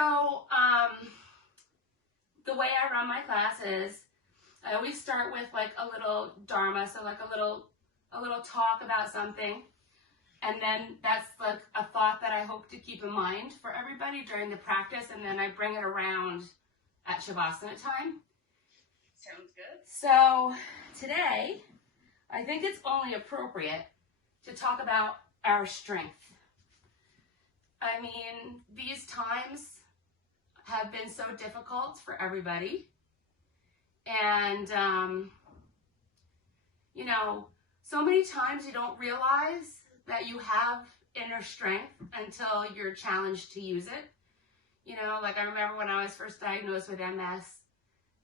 So the way I run my class is I always start with like a little dharma, so like a little talk about something, and then that's like a thought that I hope to keep in mind for everybody during the practice, and then I bring it around at Shavasana time. Sounds good. So today, I think it's only appropriate to talk about our strength. I mean, these times have been so difficult for everybody. And, you know, so many times you don't realize that you have inner strength until you're challenged to use it. You know, like I remember when I was first diagnosed with MS,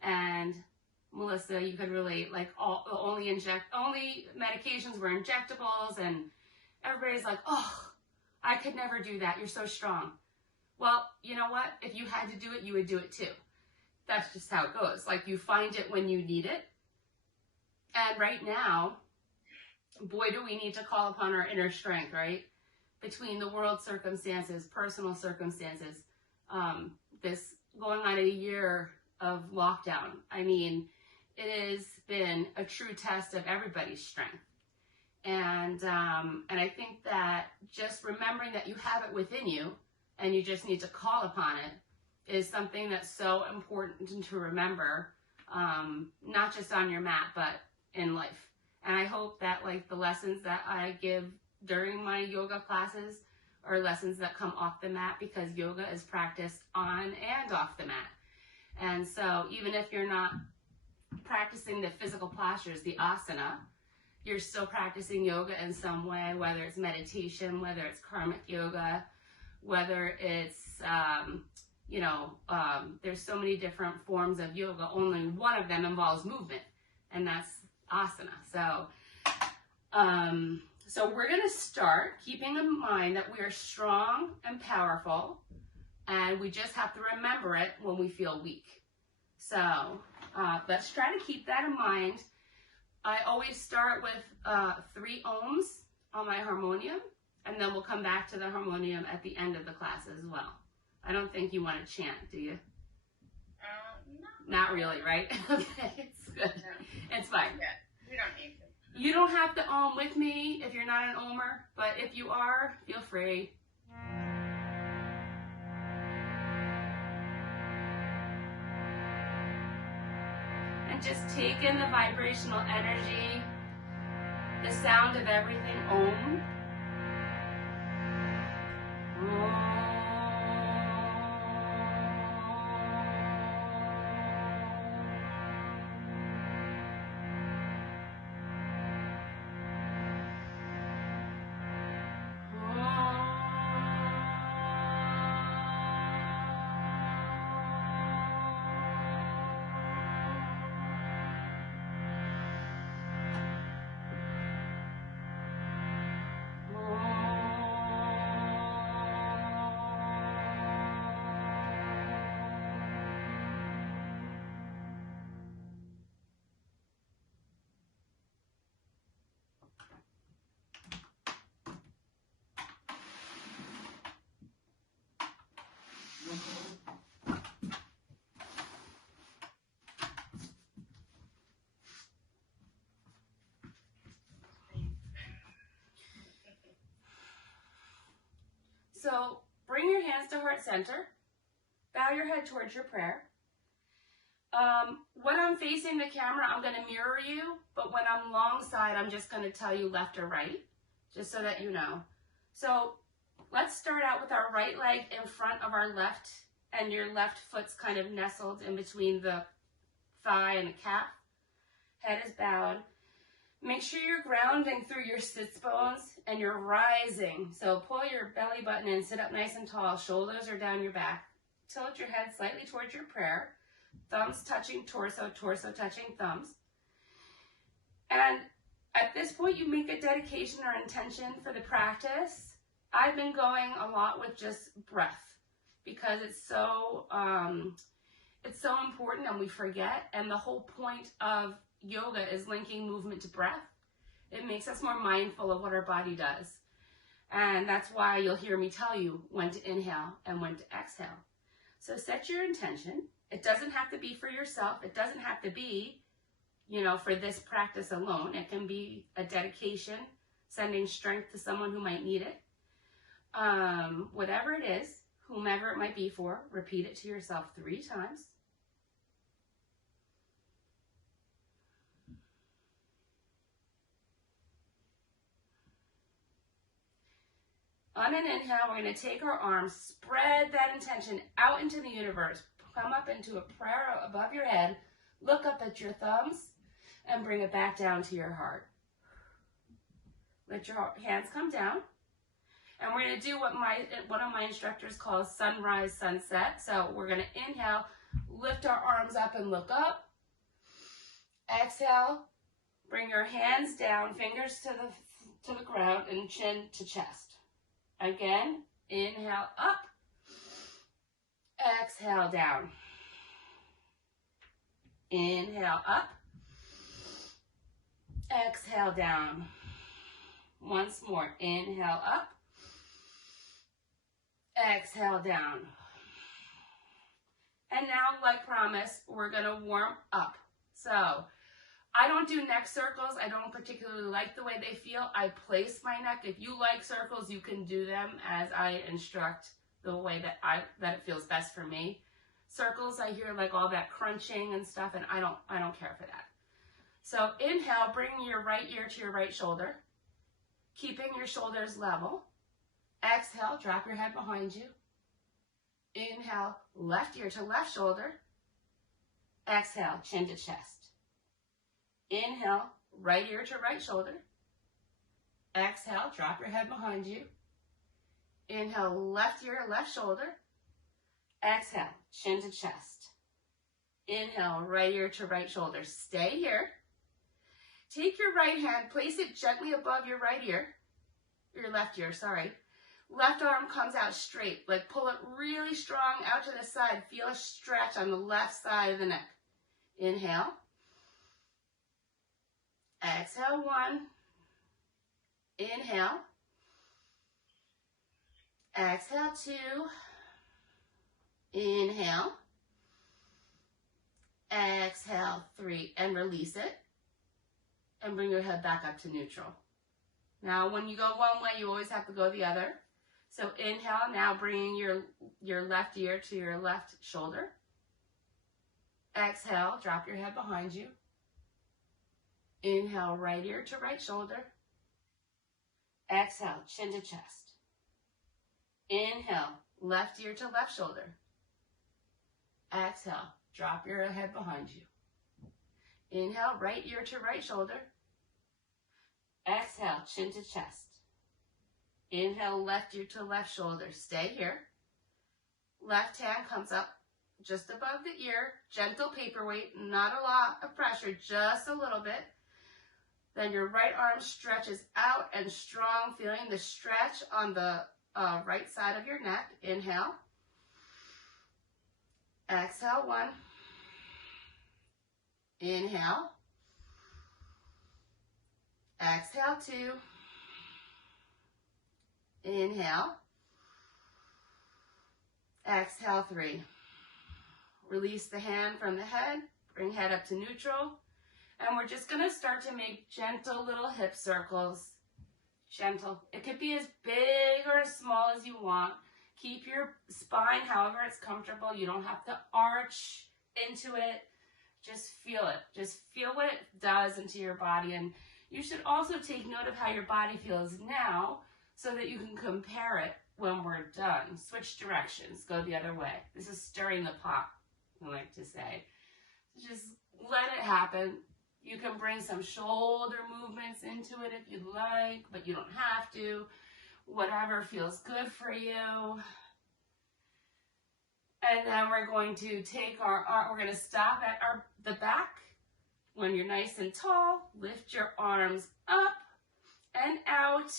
and Melissa, you could relate, like only medications were injectables, and everybody's like, oh, I could never do that. You're so strong. Well, you know what? If you had to do it, you would do it too. That's just how it goes. Like, you find it when you need it. And right now, boy, do we need to call upon our inner strength, right? Between the world circumstances, personal circumstances, this going on a year of lockdown. I mean, it has been a true test of everybody's strength. And I think that just remembering that you have it within you and you just need to call upon it is something that's so important to remember, not just on your mat, but in life. And I hope that like the lessons that I give during my yoga classes are lessons that come off the mat, because yoga is practiced on and off the mat. And so even if you're not practicing the physical postures, the asana, you're still practicing yoga in some way, whether it's meditation, whether it's karmic yoga, whether it's, there's so many different forms of yoga. Only one of them involves movement, and that's asana. So we're going to start keeping in mind that we are strong and powerful, and we just have to remember it when we feel weak. So let's try to keep that in mind. I always start with 3 ohms on my harmonium, and then we'll come back to the harmonium at the end of the class as well. I don't think you want to chant, do you? No. Not really, right? Okay, it's good. No. It's fine. Yeah, we don't need to. You don't have to ohm with me if you're not an ohmer, but if you are, feel free. And just take in the vibrational energy, the sound of everything, Om. So bring your hands to heart center. Bow your head towards your prayer. When I'm facing the camera, I'm going to mirror you, but when I'm long side, I'm just going to tell you left or right, just so that you know. So let's start out with our right leg in front of our left, and your left foot's kind of nestled in between the thigh and the calf. Head is bowed. Make sure you're grounding through your sits bones and you're rising. So pull your belly button in, sit up nice and tall. Shoulders are down your back. Tilt your head slightly towards your prayer. Thumbs touching torso, torso touching thumbs. And at this point, you make a dedication or intention for the practice. I've been going a lot with just breath because it's so important and we forget. And the whole point of yoga is linking movement to breath. It makes us more mindful of what our body does. And that's why you'll hear me tell you when to inhale and when to exhale. So set your intention. It doesn't have to be for yourself. It doesn't have to be, for this practice alone. It can be a dedication, sending strength to someone who might need it. Whatever it is, whomever it might be for, repeat it to yourself 3 times. On an inhale, we're going to take our arms, spread that intention out into the universe. Come up into a prayer above your head. Look up at your thumbs and bring it back down to your heart. Let your hands come down. And we're going to do what one of my instructors calls sunrise, sunset. So we're going to inhale, lift our arms up and look up. Exhale, bring your hands down, fingers to the ground and chin to chest. Again, inhale up, exhale down. Inhale up, exhale down. Once more, inhale up, exhale down. And now, like promised, we're gonna warm up. So, I don't do neck circles. I don't particularly like the way they feel. I place my neck. If you like circles, you can do them as I instruct, the way that it feels best for me. Circles, I hear like all that crunching and stuff, and I don't care for that. So inhale, bring your right ear to your right shoulder, keeping your shoulders level. Exhale, drop your head behind you. Inhale, left ear to left shoulder. Exhale, chin to chest. Inhale, right ear to right shoulder. Exhale, drop your head behind you. Inhale, left ear, left shoulder. Exhale, chin to chest. Inhale, right ear to right shoulder. Stay here. Take your right hand, place it gently above your right ear. Your left ear, sorry. Left arm comes out straight. Like pull it really strong out to the side. Feel a stretch on the left side of the neck. Inhale. Exhale, 1. Inhale. Exhale, 2. Inhale. Exhale, 3. And release it. And bring your head back up to neutral. Now, when you go one way, you always have to go the other. So inhale, now bringing your left ear to your left shoulder. Exhale, drop your head behind you. Inhale, right ear to right shoulder. Exhale, chin to chest. Inhale, left ear to left shoulder. Exhale, drop your head behind you. Inhale, right ear to right shoulder. Exhale, chin to chest. Inhale, left ear to left shoulder. Stay here. Left hand comes up just above the ear. Gentle paperweight, not a lot of pressure, just a little bit. Then your right arm stretches out and strong, feeling the stretch on the right side of your neck. Inhale. Exhale, 1. Inhale. Exhale, 2. Inhale. Exhale, 3. Release the hand from the head. Bring head up to neutral. And we're just going to start to make gentle little hip circles. Gentle. It could be as big or as small as you want. Keep your spine however it's comfortable. You don't have to arch into it. Just feel it. Just feel what it does into your body. And you should also take note of how your body feels now so that you can compare it when we're done. Switch directions. Go the other way. This is stirring the pot, I like to say. Just let it happen. You can bring some shoulder movements into it if you'd like, but you don't have to. Whatever feels good for you. And then we're going to take we're going to stop at the back. When you're nice and tall, lift your arms up and out.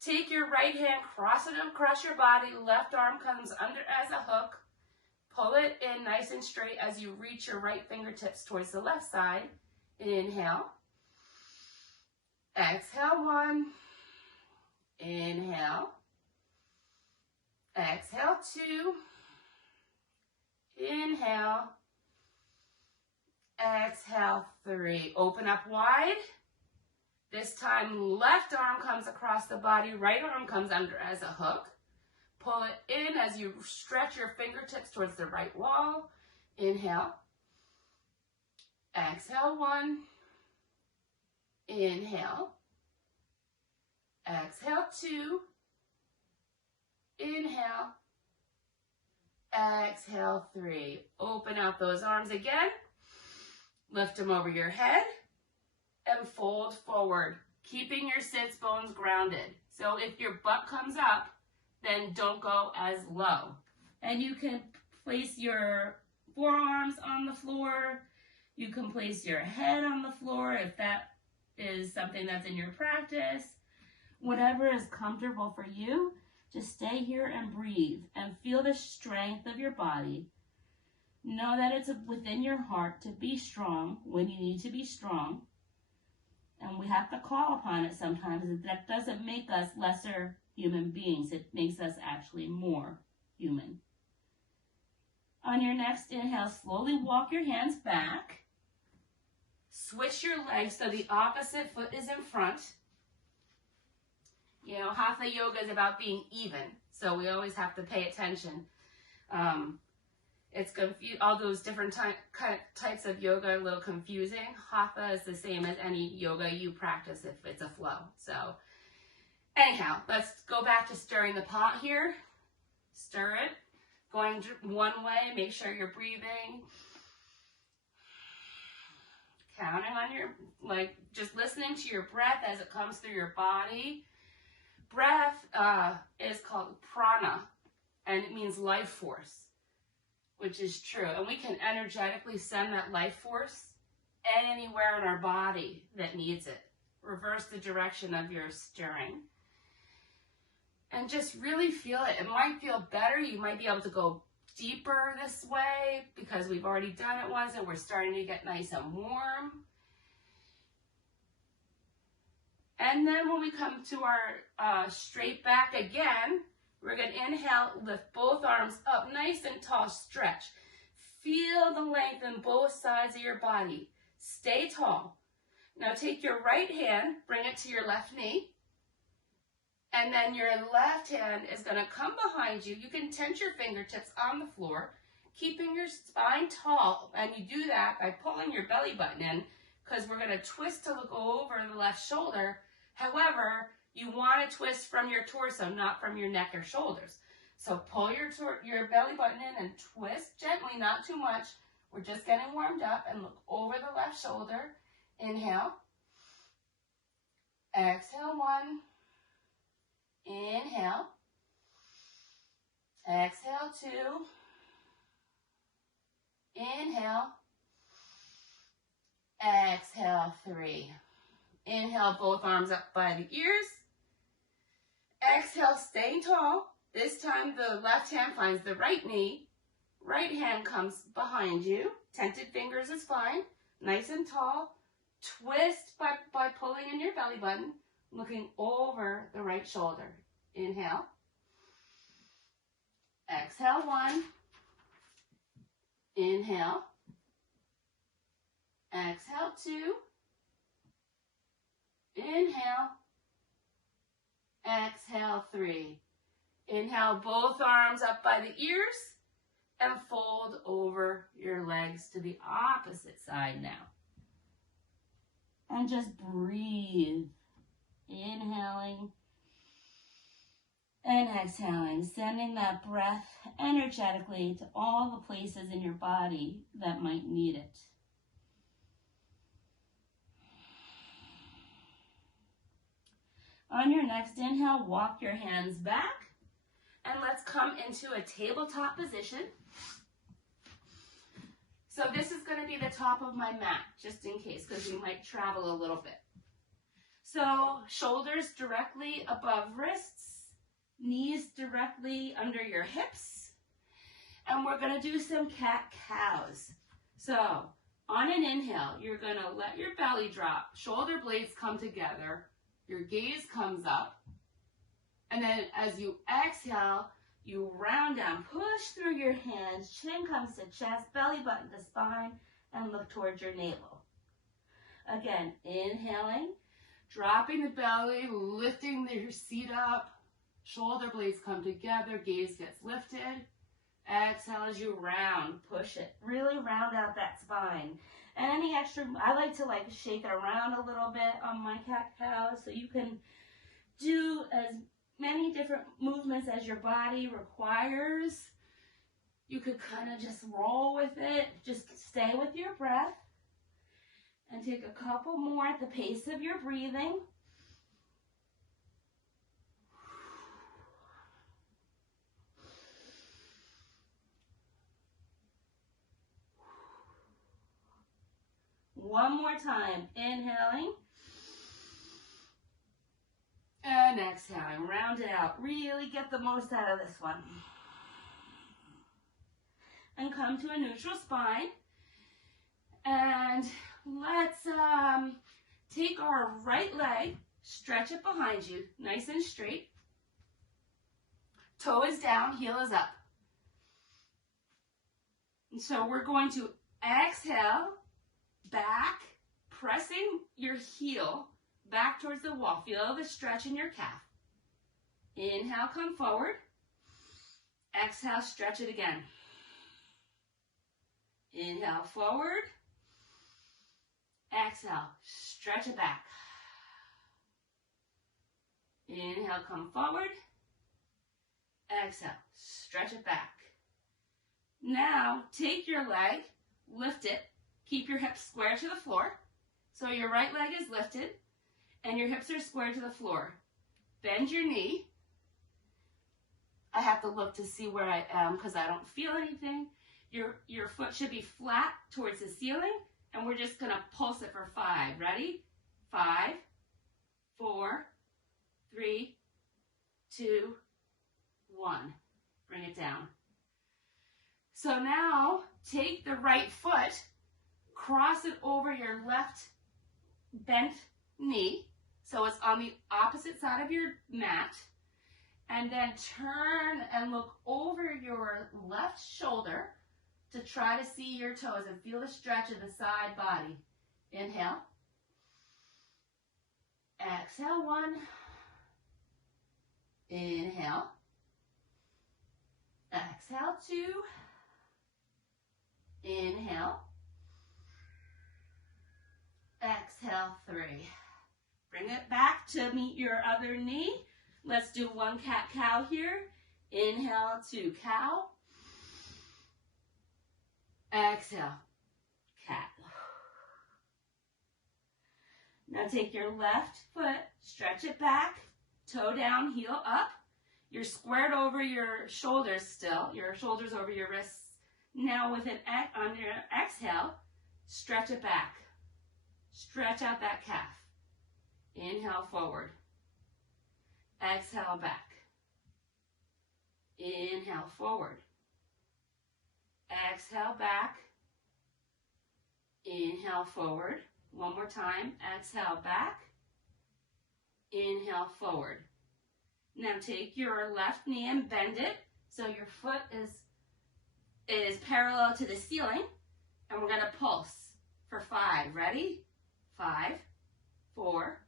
Take your right hand, cross it across your body. Left arm comes under as a hook. Pull it in nice and straight as you reach your right fingertips towards the left side. Inhale. Exhale, 1. Inhale. Exhale, 2. Inhale. Exhale, 3. Open up wide. This time, left arm comes across the body, right arm comes under as a hook. Pull it in as you stretch your fingertips towards the right wall. Inhale. Exhale, 1. Inhale. Exhale, 2. Inhale. Exhale, 3. Open out those arms again. Lift them over your head and fold forward, keeping your sits bones grounded. So if your butt comes up, then don't go as low. And you can place your forearms on the floor. You can place your head on the floor if that is something that's in your practice. Whatever is comfortable for you, just stay here and breathe and feel the strength of your body. Know that it's within your heart to be strong when you need to be strong. And we have to call upon it sometimes. That doesn't make us lesser human beings. It makes us actually more human. On your next inhale, slowly walk your hands back. Switch your legs so the opposite foot is in front. You know, Hatha yoga is about being even, so we always have to pay attention. It's all those different types of yoga are a little confusing. Hatha is the same as any yoga you practice if it's a flow. So anyhow, let's go back to stirring the pot here. Stir it. Going one way, make sure you're breathing. Counting on your, just listening to your breath as it comes through your body. Breath is called prana, and it means life force, which is true. And we can energetically send that life force anywhere in our body that needs it. Reverse the direction of your stirring. And just really feel it. It might feel better. You might be able to go deeper this way because we've already done it once and we're starting to get nice and warm. And then when we come to our straight back again, we're going to inhale, lift both arms up nice and tall, stretch. Feel the length in both sides of your body. Stay tall. Now take your right hand, bring it to your left knee. And then your left hand is going to come behind you. You can tense your fingertips on the floor, keeping your spine tall. And you do that by pulling your belly button in because we're going to twist to look over the left shoulder. However, you want to twist from your torso, not from your neck or shoulders. So pull your belly button in and twist gently, not too much. We're just getting warmed up and look over the left shoulder. Inhale. Exhale, 1. Inhale. Exhale, 2. Inhale. Exhale, 3. Inhale, both arms up by the ears. Exhale, staying tall. This time the left hand finds the right knee. Right hand comes behind you. Tented fingers is fine. Nice and tall. Twist by pulling in your belly button, looking over the right shoulder. Inhale. Exhale, 1. Inhale. Exhale, 2. Inhale. Exhale, 3. Inhale, both arms up by the ears and fold over your legs to the opposite side now. And just breathe. Inhaling and exhaling, sending that breath energetically to all the places in your body that might need it. On your next inhale, walk your hands back and let's come into a tabletop position. So this is going to be the top of my mat, just in case, because we might travel a little bit. So shoulders directly above wrists, knees directly under your hips, and we're going to do some cat-cows. So on an inhale, you're going to let your belly drop, shoulder blades come together, your gaze comes up, and then as you exhale, You round down, push through your hands, chin comes to chest, belly button to spine, and look towards your navel. Again, inhaling, dropping the belly, lifting your seat up, shoulder blades come together, gaze gets lifted. Exhale as you round, push it, really round out that spine. And any extra, I like to shake it around a little bit on my cat-cow, so you can do as many different movements as your body requires. You could kind of just roll with it, just stay with your breath, and take a couple more at the pace of your breathing. One more time, inhaling. And exhaling, round it out. Really get the most out of this one. And come to a neutral spine. And let's take our right leg, stretch it behind you, nice and straight. Toe is down, heel is up. And so we're going to exhale, back, pressing your heel back towards the wall. Feel the stretch in your calf. Inhale, come forward. Exhale, stretch it again. Inhale, forward. Exhale, stretch it back. Inhale, come forward. Exhale, stretch it back. Now, take your leg, lift it, keep your hips square to the floor. So your right leg is lifted and your hips are square to the floor. Bend your knee. I have to look to see where I am because I don't feel anything. Your foot should be flat towards the ceiling, and we're just gonna pulse it for 5. Ready? 5, 4, 3, 2, 1. Bring it down. So now take the right foot, cross it over your left bent knee, so it's on the opposite side of your mat, and then turn and look over your left shoulder to try to see your toes and feel the stretch of the side body. Inhale. Exhale, 1. Inhale. Exhale, 2. Inhale. Exhale, 3. Bring it back to meet your other knee. Let's do one cat-cow here. Inhale to cow. Exhale, cat. Now take your left foot, stretch it back, toe down, heel up. You're squared over your shoulders still, your shoulders over your wrists. Now with on your exhale, stretch it back. Stretch out that calf. Inhale forward. Exhale back. Inhale forward. Exhale back. Inhale forward. One more time. Exhale back. Inhale forward. Now take your left knee and bend it so your foot is parallel to the ceiling. And we're going to pulse for 5. Ready? 5, 4,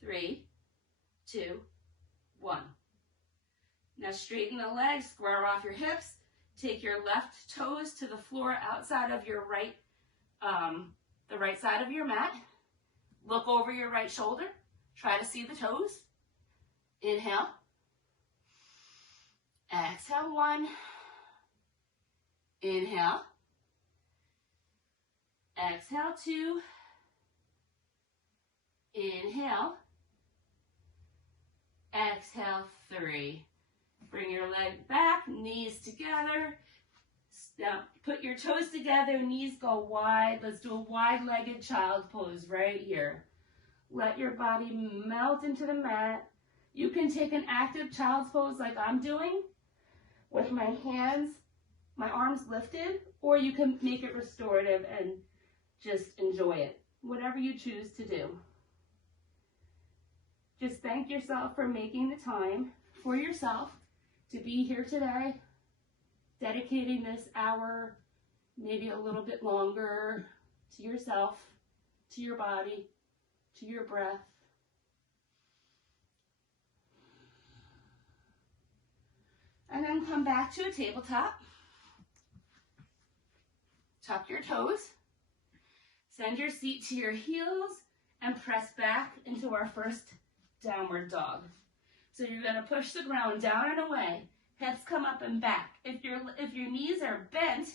3, 2, 1. Now straighten the legs, square off your hips. Take your left toes to the floor outside of your right, the right side of your mat. Look over your right shoulder. Try to see the toes. Inhale. Exhale, 1. Inhale. Exhale, 2. Inhale. Exhale, 3. Bring your leg back, knees together. Now put your toes together, knees go wide. Let's do a wide-legged child pose right here. Let your body melt into the mat. You can take an active child's pose like I'm doing with my hands, my arms lifted, or you can make it restorative and just enjoy it. Whatever you choose to do. Just thank yourself for making the time for yourself to be here today, dedicating this hour, maybe a little bit longer, to yourself, to your body, to your breath. And then come back to a tabletop. Tuck your toes. Send your seat to your heels and press back into our first downward dog. So you're going to push the ground down and away. Hips come up and back. If your knees are bent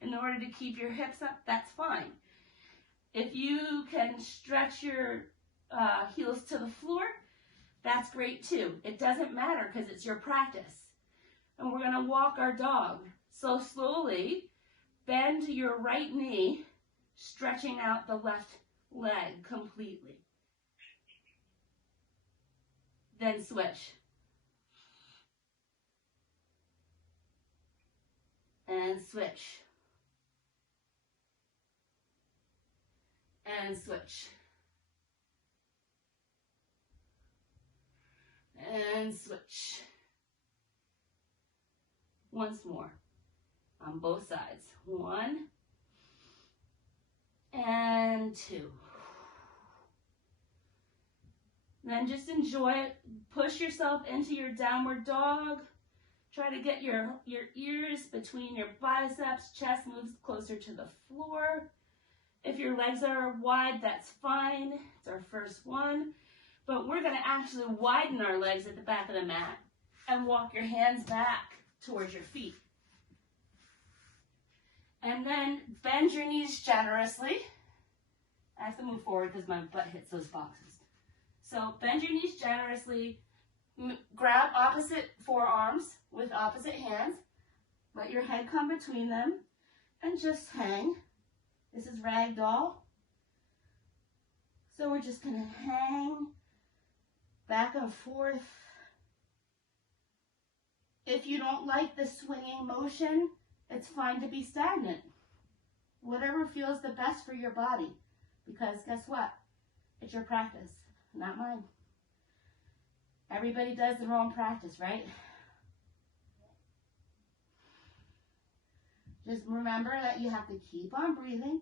in order to keep your hips up, that's fine. If you can stretch your heels to the floor, that's great too. It doesn't matter because it's your practice. And we're going to walk our dog. So slowly, bend your right knee, stretching out the left leg completely. Then switch. And switch. And switch. And switch. Once more on both sides. 1 and 2. Then just enjoy it. Push yourself into your downward dog. Try to get your ears between your biceps. Chest moves closer to the floor. If your legs are wide, that's fine. It's our first one. But we're going to actually widen our legs at the back of the mat and walk your hands back towards your feet. And then bend your knees generously. I have to move forward because my butt hits those boxes. So bend your knees generously. Grab opposite forearms with opposite hands. Let your head come between them and just hang. This is ragdoll. So we're just going to hang back and forth. If you don't like the swinging motion, it's fine to be stagnant. Whatever feels the best for your body. Because guess what? It's your practice, not mine. Everybody does their own practice, right? Just remember that you have to keep on breathing.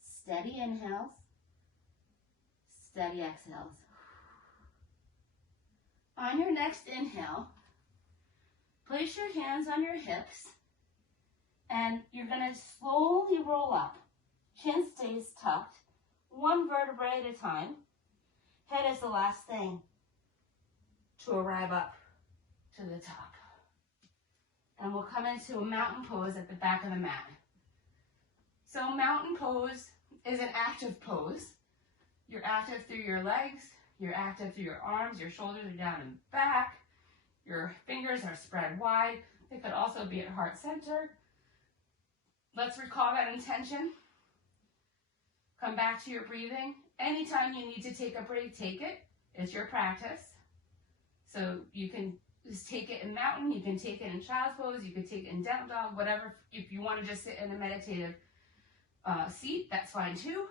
Steady inhales. Steady exhales. On your next inhale, place your hands on your hips. And you're going to slowly roll up. Chin stays tucked. 1 vertebrae at a time. Head is the last thing to arrive up to the top. And we'll come into a mountain pose at the back of the mat. So mountain pose is an active pose. You're active through your legs. You're active through your arms. Your shoulders are down and back. Your fingers are spread wide. They could also be at heart center. Let's recall that intention. Come back to your breathing. Anytime you need to take a break, take it. It's your practice. So you can just take it in mountain, you can take it in child's pose, you can take it in down dog, whatever. If you want to just sit in a meditative seat, that's fine too.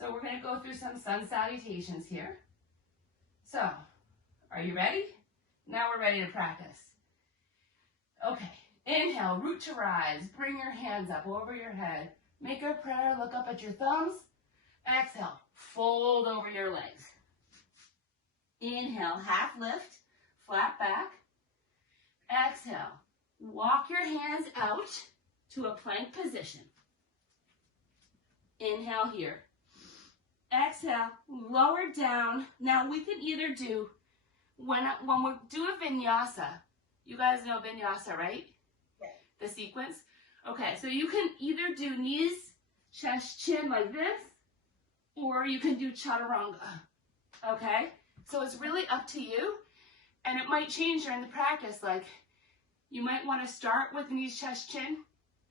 So we're going to go through some sun salutations here. So, are you ready? Now we're ready to practice. Okay, inhale, root to rise. Bring your hands up over your head. Make a prayer, look up at your thumbs. Exhale, fold over your legs. Inhale, half lift, flat back. Exhale, walk your hands out to a plank position. Inhale here. Exhale, lower down. Now we can either do, when we do a vinyasa, you guys know vinyasa, right? Yeah. The sequence. Okay, so you can either do knees, chest, chin like this, or you can do chaturanga. Okay? So it's really up to you, and it might change during the practice. Like, you might want to start with knees, chest, chin,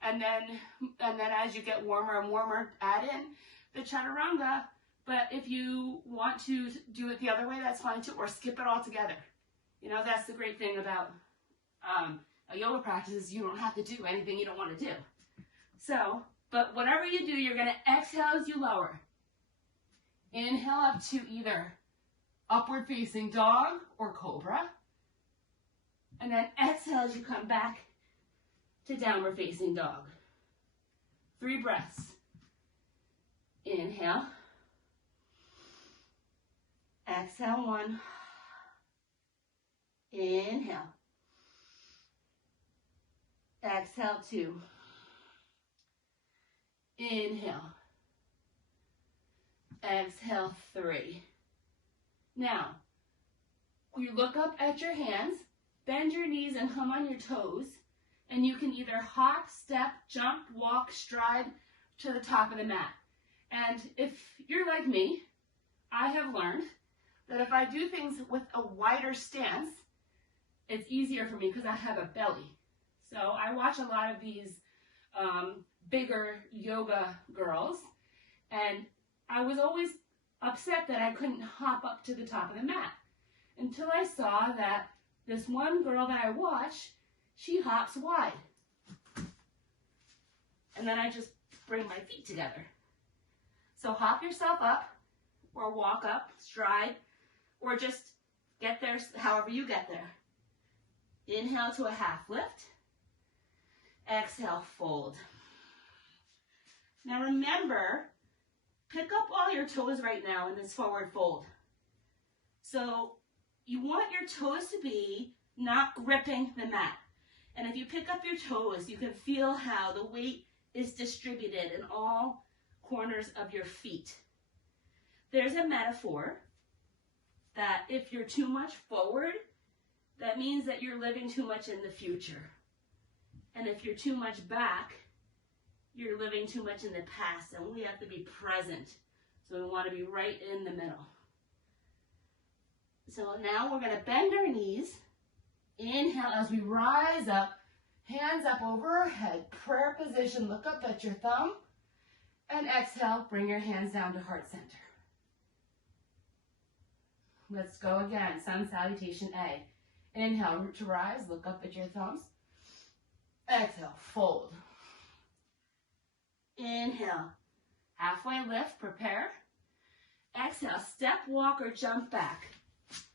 and then as you get warmer and warmer, add in the chaturanga. But if you want to do it the other way, that's fine too, or skip it all together. You know, that's the great thing about a yoga practice is you don't have to do anything you don't want to do. So, but whatever you do, you're going to exhale as you lower. Inhale up to either upward facing dog or cobra. And then exhale as you come back to downward facing dog. 3 breaths. Inhale. Exhale, 1. Inhale. Exhale, 2. Inhale. Exhale, 3. Now, you look up at your hands, bend your knees and come on your toes, and you can either hop, step, jump, walk, stride to the top of the mat. And if you're like me, I have learned that if I do things with a wider stance, it's easier for me because I have a belly. So I watch a lot of these bigger yoga girls, and I was always upset that I couldn't hop up to the top of the mat until I saw that this one girl that I watch, she hops wide. And then I just bring my feet together. So hop yourself up, or walk up, stride, or just get there however you get there. Inhale to a half lift. Exhale, fold. Now remember, pick up all your toes right now in this forward fold. So you want your toes to be not gripping the mat. And if you pick up your toes, you can feel how the weight is distributed in all corners of your feet. There's a metaphor that if you're too much forward, that means that you're living too much in the future. And if you're too much back, you're living too much in the past, and we have to be present. So we want to be right in the middle. So now we're going to bend our knees. Inhale as we rise up, hands up over our head, prayer position, look up at your thumb. And exhale, bring your hands down to heart center. Let's go again, sun salutation A. Inhale, root to rise, look up at your thumbs. Exhale, fold. Inhale, halfway lift, prepare. Exhale, step, walk, or jump back.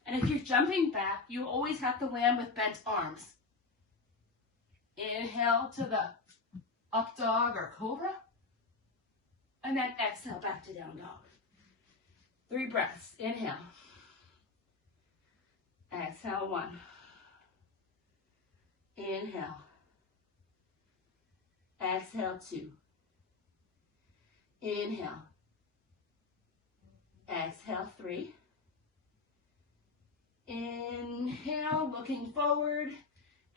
And if you're jumping back, you always have to land with bent arms. Inhale to the up dog or cobra. And then exhale back to down dog. 3 breaths. Inhale. Exhale, 1. Inhale. Exhale, 2. Inhale. Exhale, 3. Inhale, looking forward.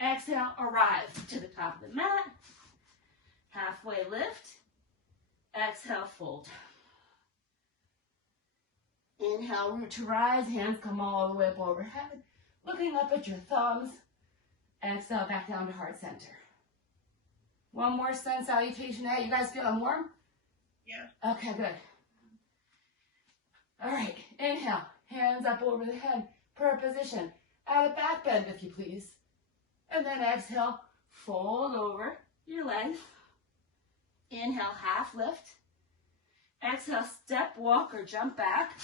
Exhale, arrive to the top of the mat. Halfway lift. Exhale, fold. Inhale, root to rise. Hands come all the way up overhead. Looking up at your thumbs. Exhale, back down to heart center. One more sun salutation. Hey, you guys feeling warm? Yeah. Okay, good. All right, inhale. Hands up over the head. Prayer position. Add a back bend if you please. And then exhale, fold over your legs. Inhale, half lift. Exhale, step, walk, or jump back.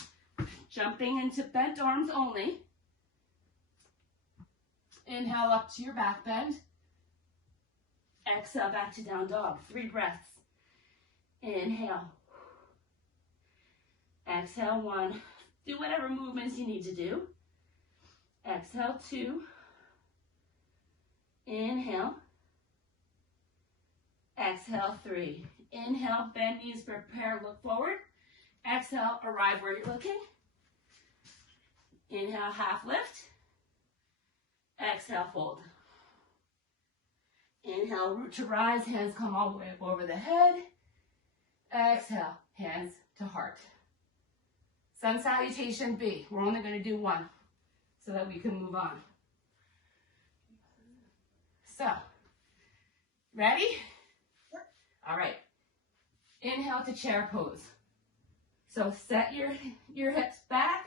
Jumping into bent arms only. Inhale up to your back bend. Exhale, back to down dog. 3 breaths. Inhale. Exhale, 1. Do whatever movements you need to do. Exhale, 2. Inhale. Exhale, 3. Inhale, bend knees, prepare, look forward. Exhale, arrive where you're looking. Inhale, half lift. Exhale, fold. Inhale, root to rise, hands come all the way up over the head. Exhale, hands to heart. Sun salutation B. We're only going to do 1 so that we can move on. So, ready? All right. Inhale to chair pose. So set your hips back.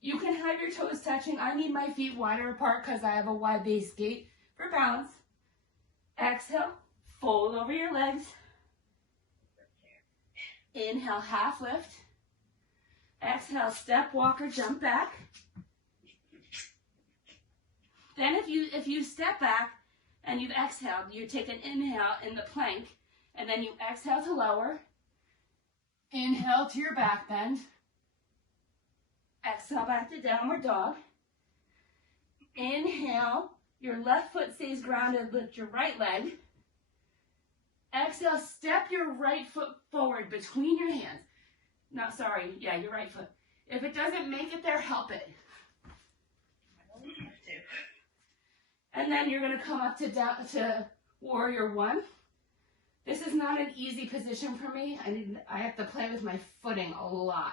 You can have your toes touching. I need my feet wider apart because I have a wide base gait for balance. Exhale, fold over your legs. Inhale, half lift. Exhale, step, walk, or jump back. Then if you step back and you've exhaled, you take an inhale in the plank, and then you exhale to lower. Inhale to your back bend. Exhale back to downward dog. Inhale, your left foot stays grounded, lift your right leg. Exhale, step your right foot forward between your hands. No, sorry, yeah, your right foot. If it doesn't make it there, help it. I don't have to. And then you're gonna come up to warrior one. This is not an easy position for me. I have to play with my footing a lot.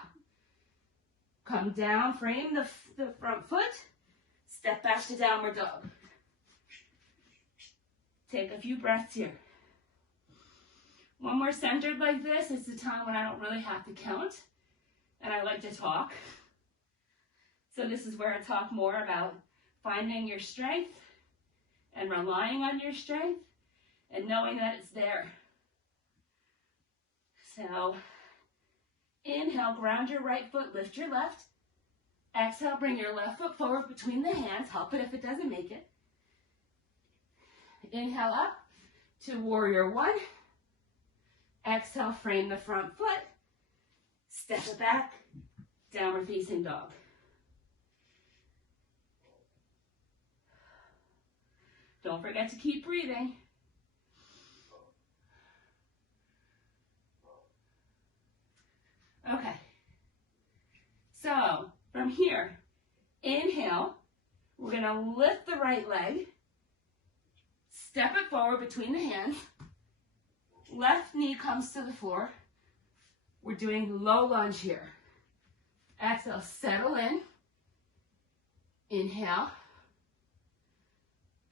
Come down, frame the front foot, step back to downward dog. Take a few breaths here. When we're centered like this, it's the time when I don't really have to count, and I like to talk. So this is where I talk more about finding your strength and relying on your strength and knowing that it's there. So inhale, ground your right foot, lift your left. Exhale, bring your left foot forward between the hands. Help it if it doesn't make it. Inhale up to warrior one. Exhale, frame the front foot. Step it back, downward facing dog. Don't forget to keep breathing. Okay. So from here, inhale, we're going to lift the right leg, step it forward between the hands, left knee comes to the floor. We're doing low lunge here. Exhale, settle in. Inhale.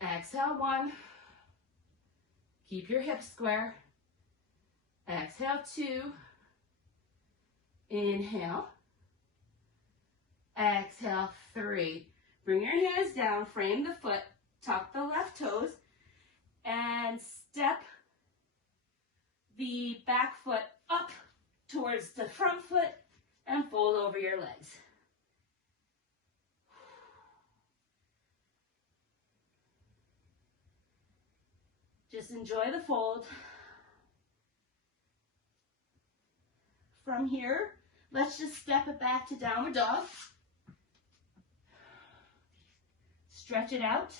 Exhale, one. Keep your hips square. Exhale, two. Inhale. Exhale, three. Bring your hands down, frame the foot, tuck the left toes, and step the back foot up towards the front foot and fold over your legs. Just enjoy the fold. From here, let's just step it back to downward dog. Stretch it out.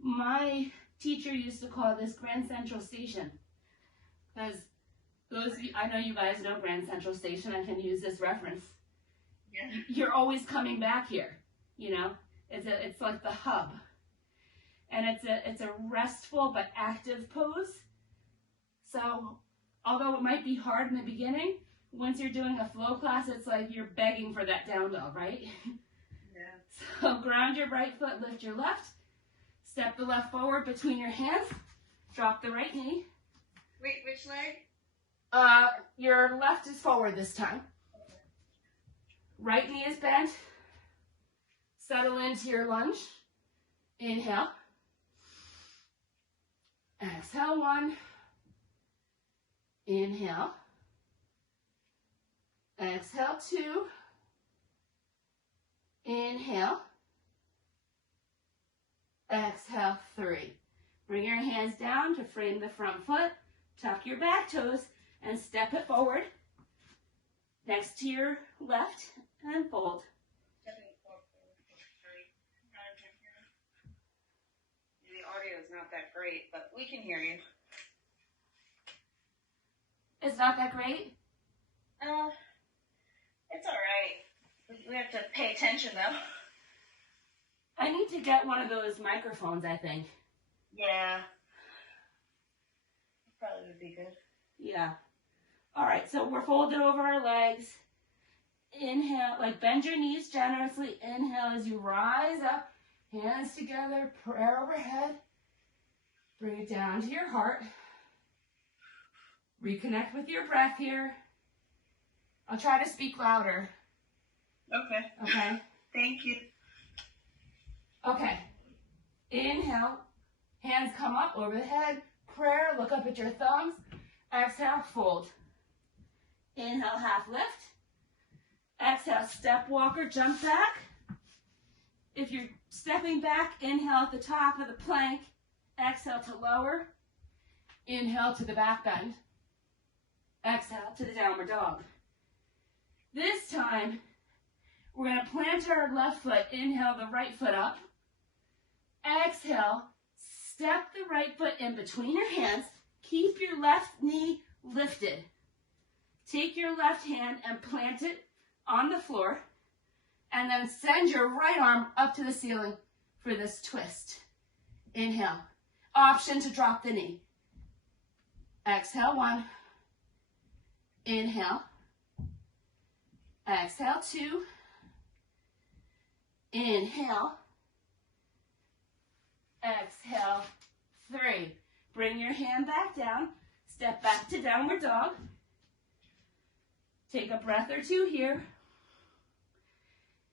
My teacher used to call this Grand Central Station, because I know you guys know Grand Central Station. I can use this reference. Yeah. You're always coming back here, you know. It's like the hub, and it's a restful but active pose. So although it might be hard in the beginning, once you're doing a flow class, it's like you're begging for that down dog, right? Yeah. So ground your right foot, lift your left, step the left forward between your hands, drop the right knee. Wait, which leg? Your left is forward this time. Right knee is bent. Settle into your lunge. Inhale. Exhale, one. Inhale. Exhale, two. Inhale. Exhale, three. Bring your hands down to frame the front foot. Tuck your back toes and step it forward next to your left and fold. The audio is not that great, but we can hear you. It's not that great? It's all right. We have to pay attention, though. I need to get one of those microphones, I think. Yeah. Probably would be good. Yeah. All right, so we're folded over our legs. Inhale, like bend your knees generously. Inhale as you rise up, hands together, prayer overhead. Bring it down to your heart. Reconnect with your breath here. I'll try to speak louder. Okay. Okay? Thank you. Okay. Inhale, hands come up over the head. Prayer, look up at your thumbs. Exhale, fold. Inhale, half lift. Exhale, step walker, jump back. If you're stepping back, inhale at the top of the plank, exhale to lower, inhale to the back bend, exhale to the downward dog. This time, we're going to plant our left foot, inhale the right foot up, exhale, step the right foot in between your hands, keep your left knee lifted. Take your left hand and plant it on the floor, and then send your right arm up to the ceiling for this twist. Inhale. Option to drop the knee. Exhale, 1. Inhale. Exhale, 2. Inhale. Exhale, 3. Bring your hand back down. Step back to downward dog. Take a breath or two here.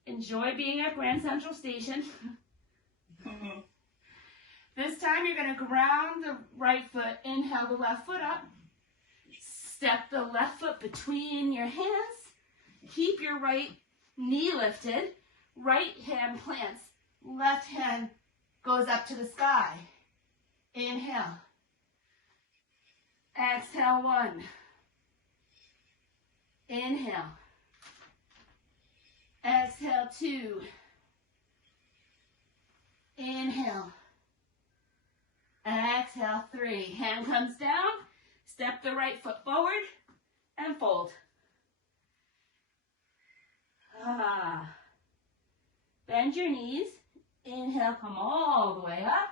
Enjoy being at Grand Central Station. This time you're going to ground the right foot, inhale the left foot up, step the left foot between your hands, keep your right knee lifted, right hand plants, left hand goes up to the sky. Inhale. Exhale, 1. Inhale. Exhale, 2. Inhale. Exhale, 3. Hand comes down. Step the right foot forward and fold. Bend your knees. Inhale, come all the way up.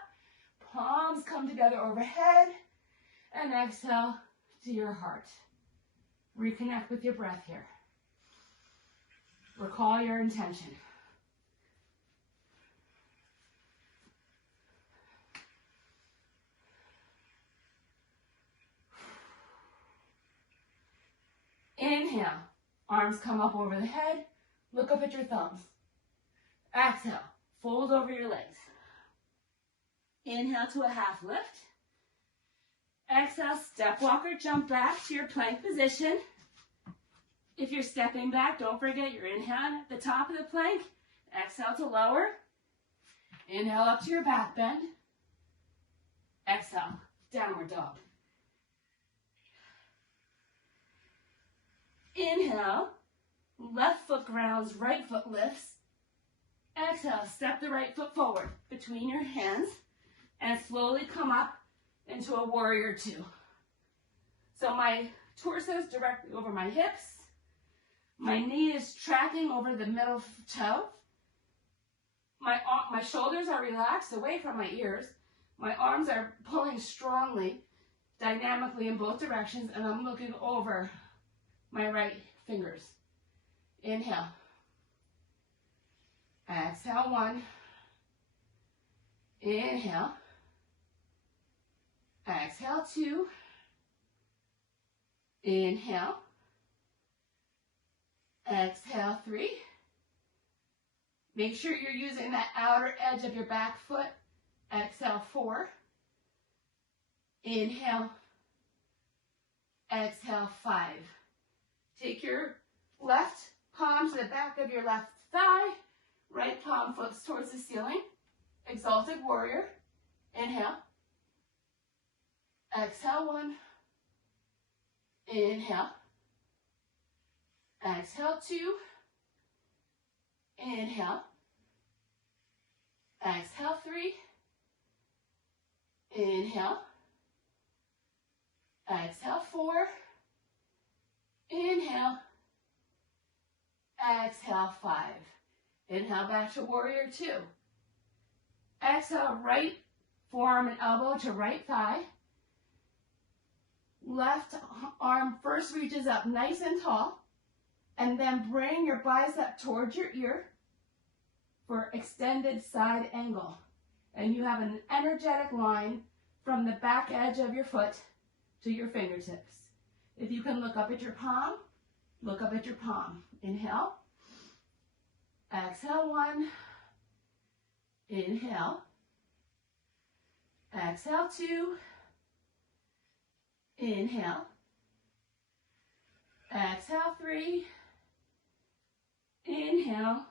Palms come together overhead. And exhale to your heart. Reconnect with your breath here. Recall your intention. Inhale, arms come up over the head, look up at your thumbs. Exhale, fold over your legs. Inhale to a half lift. Exhale, step walk or jump back to your plank position. If you're stepping back, don't forget your inhale at the top of the plank. Exhale to lower. Inhale up to your back bend. Exhale, downward dog. Inhale, left foot grounds, right foot lifts. Exhale, step the right foot forward between your hands and slowly come up into a warrior 2. So my torso is directly over my hips. My knee is tracking over the middle toe. My shoulders are relaxed away from my ears. My arms are pulling strongly, dynamically in both directions, and I'm looking over my right fingers. Inhale. Exhale, 1. Inhale. Exhale, 2. Inhale. Exhale, 3. Make sure you're using that outer edge of your back foot. Exhale, 4. Inhale. Exhale, 5. Take your left palm to the back of your left thigh. Right palm flips towards the ceiling. Exalted warrior. Inhale. Exhale, 1. Inhale. Exhale, 2. Inhale. Exhale, 3. Inhale. Exhale, 4. Inhale. Exhale, 5. Inhale back to warrior 2. Exhale, right forearm and elbow to right thigh. Left arm first reaches up nice and tall. And then bring your bicep towards your ear for extended side angle. And you have an energetic line from the back edge of your foot to your fingertips. If you can look up at your palm, look up at your palm. Inhale. Exhale, 1. Inhale. Exhale, 2. Inhale. Exhale, 3. Inhale.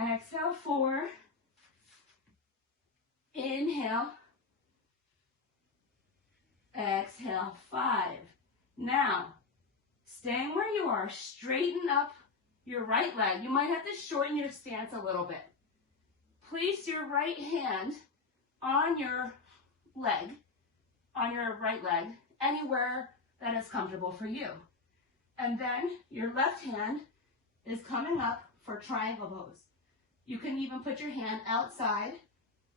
Exhale, 4. Inhale. Exhale, 5. Now, staying where you are, straighten up your right leg. You might have to shorten your stance a little bit. Place your right hand on your leg, on your right leg, anywhere that is comfortable for you. And then your left hand is coming up for triangle pose. You can even put your hand outside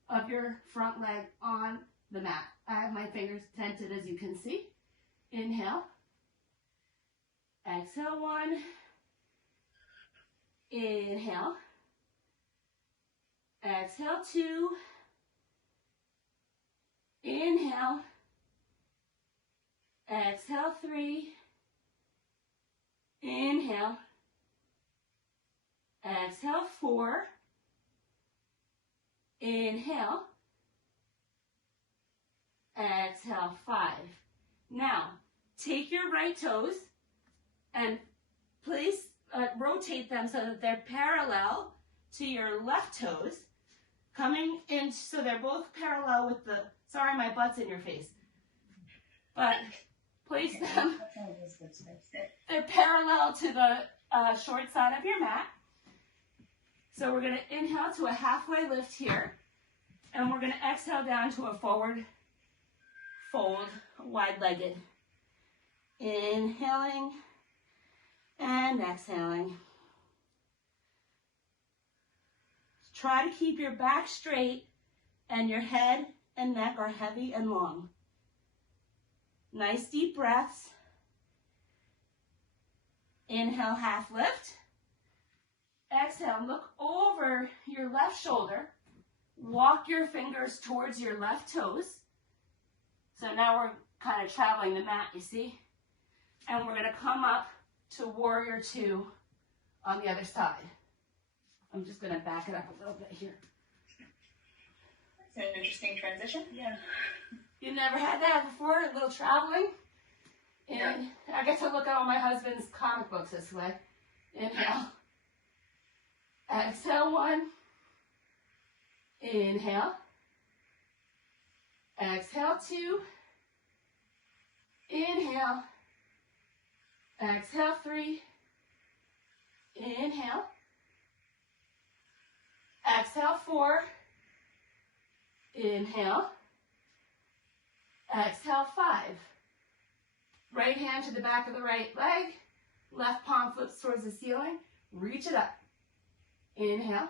of your front leg on the mat. I have my fingers tented, as you can see. Inhale. Exhale, 1. Inhale. Exhale, 2. Inhale. Exhale, 3. Inhale. Exhale, 4. Inhale. Exhale, 5. Now, take your right toes and rotate them so that they're parallel to your left toes, coming in so they're both parallel with the, sorry my butt's in your face, but place them, they're parallel to the short side of your mat. So we're going to inhale to a halfway lift here, and we're going to exhale down to a forward fold, wide-legged. Inhaling and exhaling. Try to keep your back straight and your head and neck are heavy and long. Nice deep breaths. Inhale, half lift. Exhale, look over your left shoulder. Walk your fingers towards your left toes. So now we're kind of traveling the mat, you see? And we're going to come up to warrior 2 on the other side. I'm just going to back it up a little bit here. That's an interesting transition. Yeah. You never had that before, a little traveling? And yeah. I get to look at all my husband's comic books this way. Inhale. Exhale, 1. Inhale. Exhale, 2. Inhale. Exhale, 3. Inhale. Exhale, 4. Inhale. Exhale, 5. Right hand to the back of the right leg. Left palm flips towards the ceiling. Reach it up. Inhale.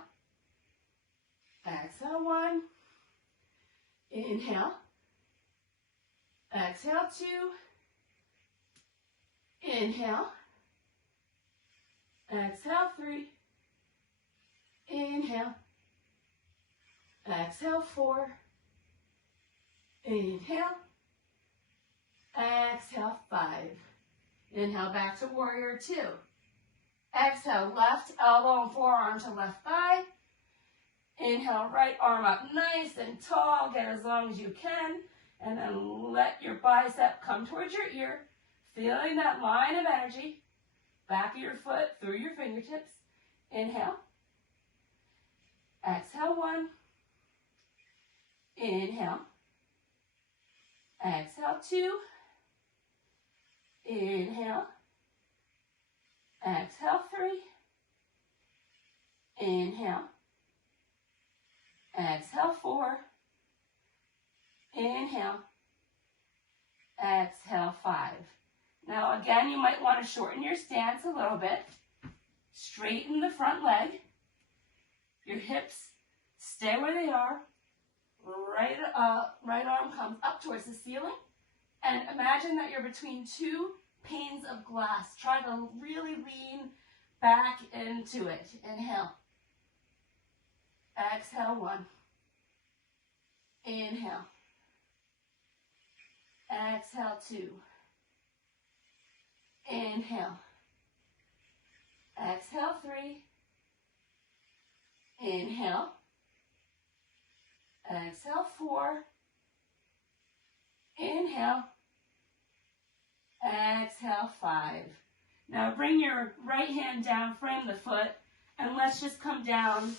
Exhale, 1. Inhale. Exhale, 2. Inhale. Exhale, 3. Inhale. Exhale, 4. Inhale. Exhale, 5. Inhale, back to warrior 2. Exhale, left elbow and forearm to left thigh. Inhale, right arm up nice and tall. Get as long as you can. And then let your bicep come towards your ear. Feeling that line of energy. Back of your foot through your fingertips. Inhale. Exhale, 1. Inhale. Exhale, 2. Inhale. Exhale, 3. Inhale. Exhale, 4. Inhale. Exhale, 5. Now again, you might want to shorten your stance a little bit. Straighten the front leg. Your hips stay where they are. Right arm comes up towards the ceiling. And imagine that you're between 2 panes of glass. Try to really lean back into it. Inhale. Exhale, 1. Inhale. Exhale, 2. Inhale. Exhale, 3. Inhale. Exhale, 4. Inhale. Exhale, 5. Now bring your right hand down, frame the foot, And let's just come down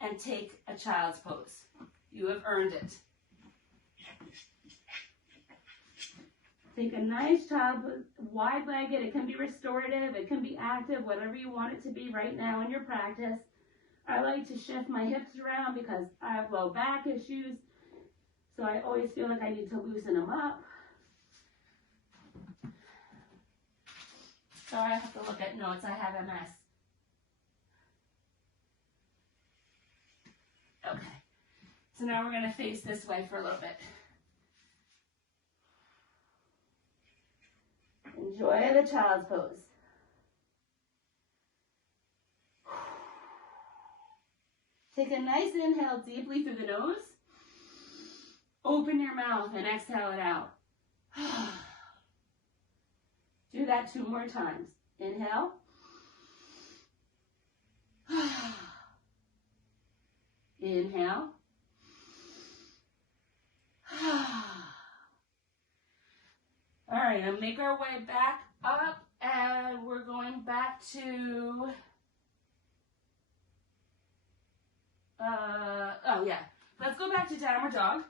and take a child's pose. You have earned it. Take a nice child pose, wide-legged. It can be restorative, it can be active, whatever you want it to be right now in your practice. I like to shift my hips around because I have low back issues, so I always feel like I need to loosen them up. So I have to look at notes. I have MS. Okay. So now we're going to face this way for a little bit. Enjoy the child's pose. Take a nice inhale deeply through the nose. Open your mouth and exhale it out. Do that 2 more times. Inhale. Inhale. All right, now make our way back up, and we're going back to, let's go back to downward dog,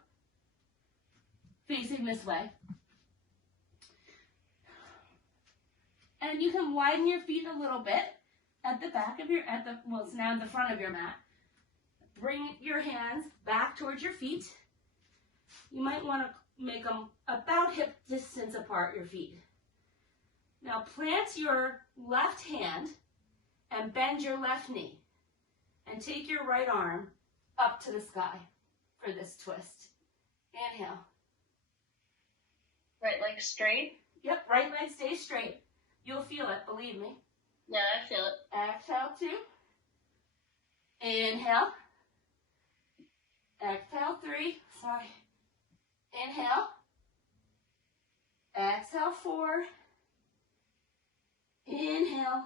facing this way. And you can widen your feet a little bit at the back of your, well, it's now in the front of your mat. Bring your hands back towards your feet. You might want to make them about hip distance apart, your feet. Now plant your left hand and bend your left knee. And take your right arm up to the sky for this twist. Inhale. Right leg straight? Yep, right leg stays straight. You'll feel it, believe me. Yeah, I feel it. Exhale 2. Inhale. Exhale 3. Sorry. Inhale. Exhale 4. Inhale.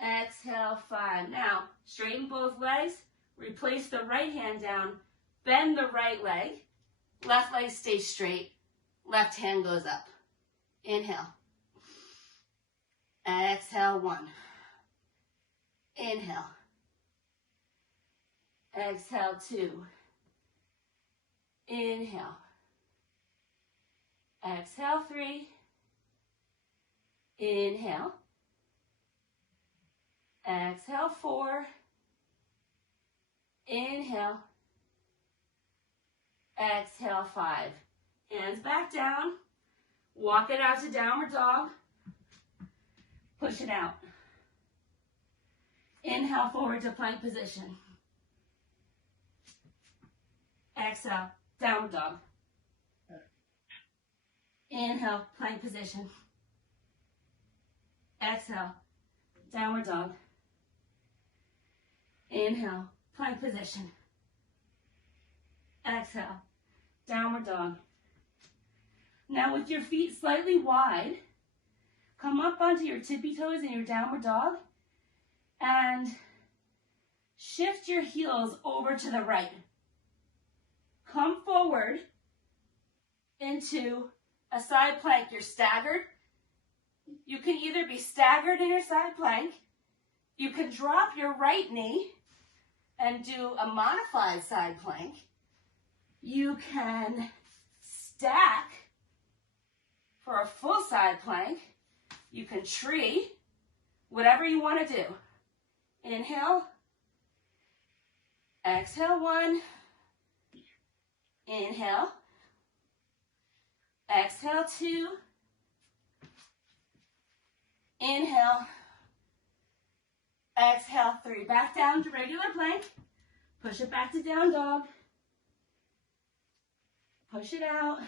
Exhale 5. Now, straighten both legs. Replace the right hand down. Bend the right leg. Left leg stays straight. Left hand goes up. Inhale. Exhale 1. Inhale. Exhale 2. Inhale. Exhale 3. Inhale. Exhale 4. Inhale. Exhale 5. Hands back down. Walk it out to downward dog. Push it out. Inhale forward to plank position. Exhale, downward dog. Inhale, plank position. Exhale, downward dog. Inhale, plank position. Exhale, downward dog. Now with your feet slightly wide, come up onto your tippy toes in your downward dog and shift your heels over to the right. Come forward into a side plank. You're staggered. You can either be staggered in your side plank, you can drop your right knee and do a modified side plank. You can stack for a full side plank. You can tree, whatever you want to do. Inhale. Exhale 1. Inhale. Exhale 2. Inhale. Exhale 3. Back down to regular plank. Push it back to down dog. Push it out.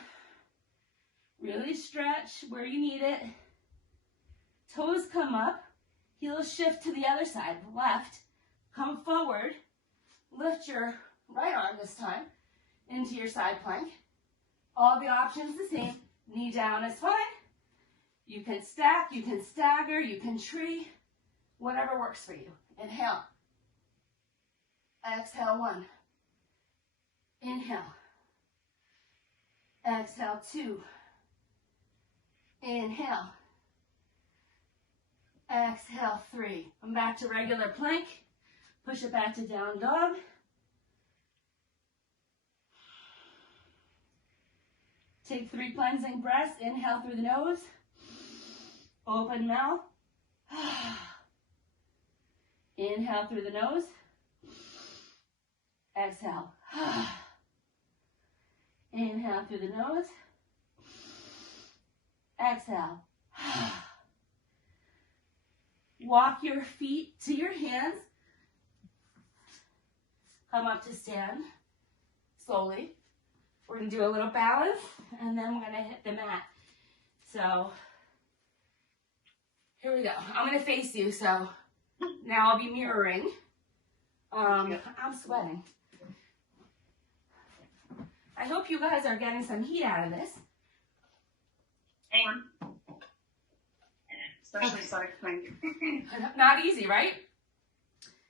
Really stretch where you need it. Toes come up. Heels shift to the other side. Left. Come forward. Lift your right arm this time into your side plank. All the options the same. Knee down is fine. You can stack, you can stagger, you can tree, whatever works for you. Inhale. Exhale 1. Inhale. Exhale 2. Inhale. Exhale, 3. I'm back to regular plank. Push it back to down dog. Take 3 cleansing breaths. Inhale through the nose. Open mouth. Inhale through the nose. Exhale. Inhale through the nose. Exhale. Walk your feet to your hands. Come up to stand slowly. We're going to do a little balance, and then we're going to hit the mat. So here we go. I'm going to face you, so now I'll be mirroring. I'm sweating. I hope you guys are getting some heat out of this. Especially side plank. Not easy, right?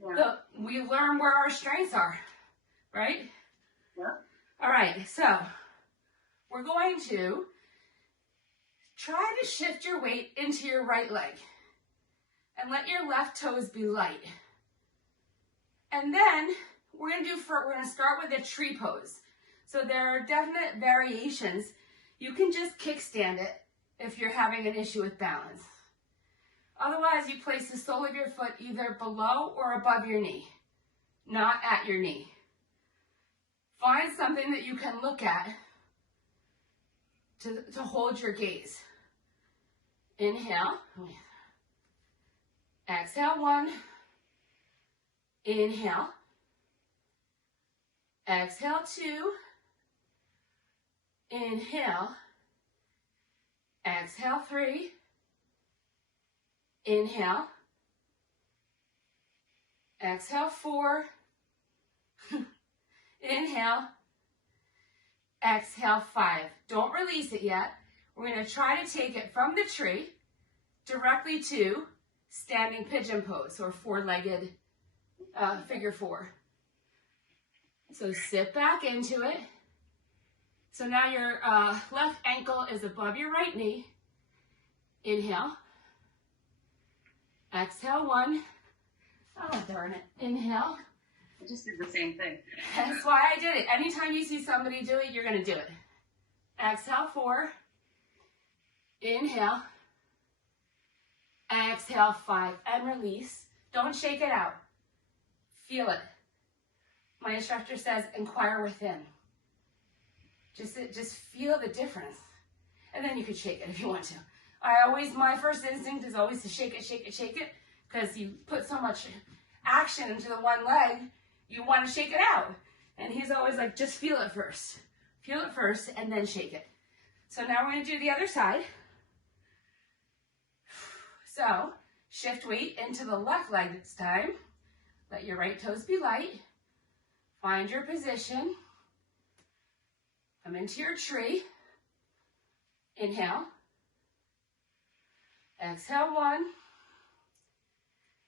Yeah. So we learn where our strengths are, right? Yeah. All right, so we're going to try to shift your weight into your right leg and let your left toes be light. And then we're going to start with a tree pose. So there are definite variations. You can just kickstand it if you're having an issue with balance. Otherwise, you place the sole of your foot either below or above your knee, not at your knee. Find something that you can look at to hold your gaze. Inhale. Exhale, 1. Inhale. Exhale, 2. Inhale. Exhale, 3. Inhale. Exhale, 4. Inhale. Exhale, 5. Don't release it yet. We're going to try to take it from the tree directly to standing pigeon pose, or 4-legged figure 4. So sit back into it. So now your left ankle is above your right knee. Inhale. Exhale, 1. Oh, darn it. Inhale. I just did the same thing. That's why I did it. Anytime you see somebody do it, you're going to do it. Exhale, 4. Inhale. Exhale, 5. And release. Don't shake it out. Feel it. My instructor says, inquire within. Just feel the difference. And then you can shake it if you want to. My first instinct is always to shake it, because you put so much action into the one leg, you want to shake it out. And he's always like, just feel it first. Feel it first and then shake it. So now we're going to do the other side. So shift weight into the left leg this time. Let your right toes be light. Find your position. Come into your tree. Inhale. Exhale, 1.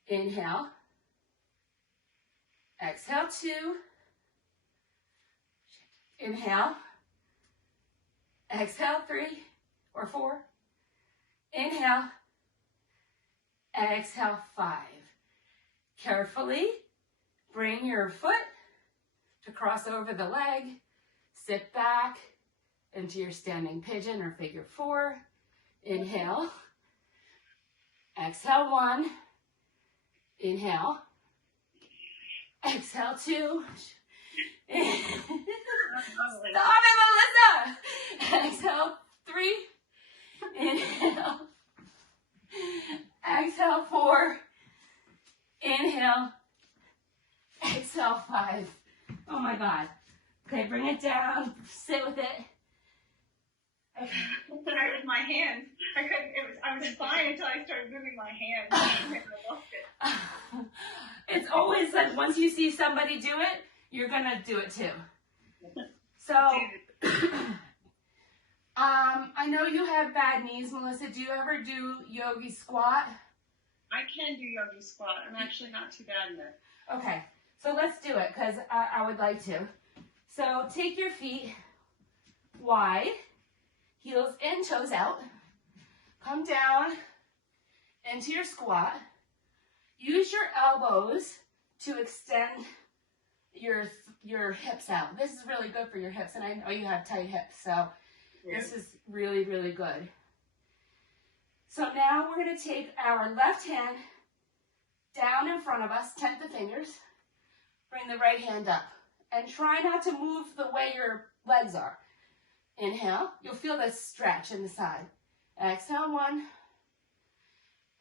Inhale. Exhale, 2. Inhale. Exhale, 3 or 4. Inhale. Exhale, 5. Carefully bring your foot to cross over the leg. Sit back into your standing pigeon or figure 4. Inhale. Exhale, 1. Inhale. Exhale, 2. Stop it, Melissa. Exhale, 3. Inhale. Exhale, 4. Inhale. Exhale, 5. Oh my God. Okay, bring it down. Sit with it. Okay. Sorry, with my hands. I was fine until I started moving my hands. I lost it. It's always like once you see somebody do it, you're gonna do it too. So, I know you have bad knees, Melissa. Do you ever do yogi squat? I can do yogi squat. I'm actually not too bad in it. Okay, so let's do it because I would like to. So take your feet wide, heels in, toes out. Come down into your squat. Use your elbows to extend your hips out. This is really good for your hips, and I know you have tight hips, so this is really, really good. So now we're going to take our left hand down in front of us, tent the fingers, bring the right hand up, and try not to move the way your legs are. Inhale, you'll feel this stretch in the side. Exhale, 1.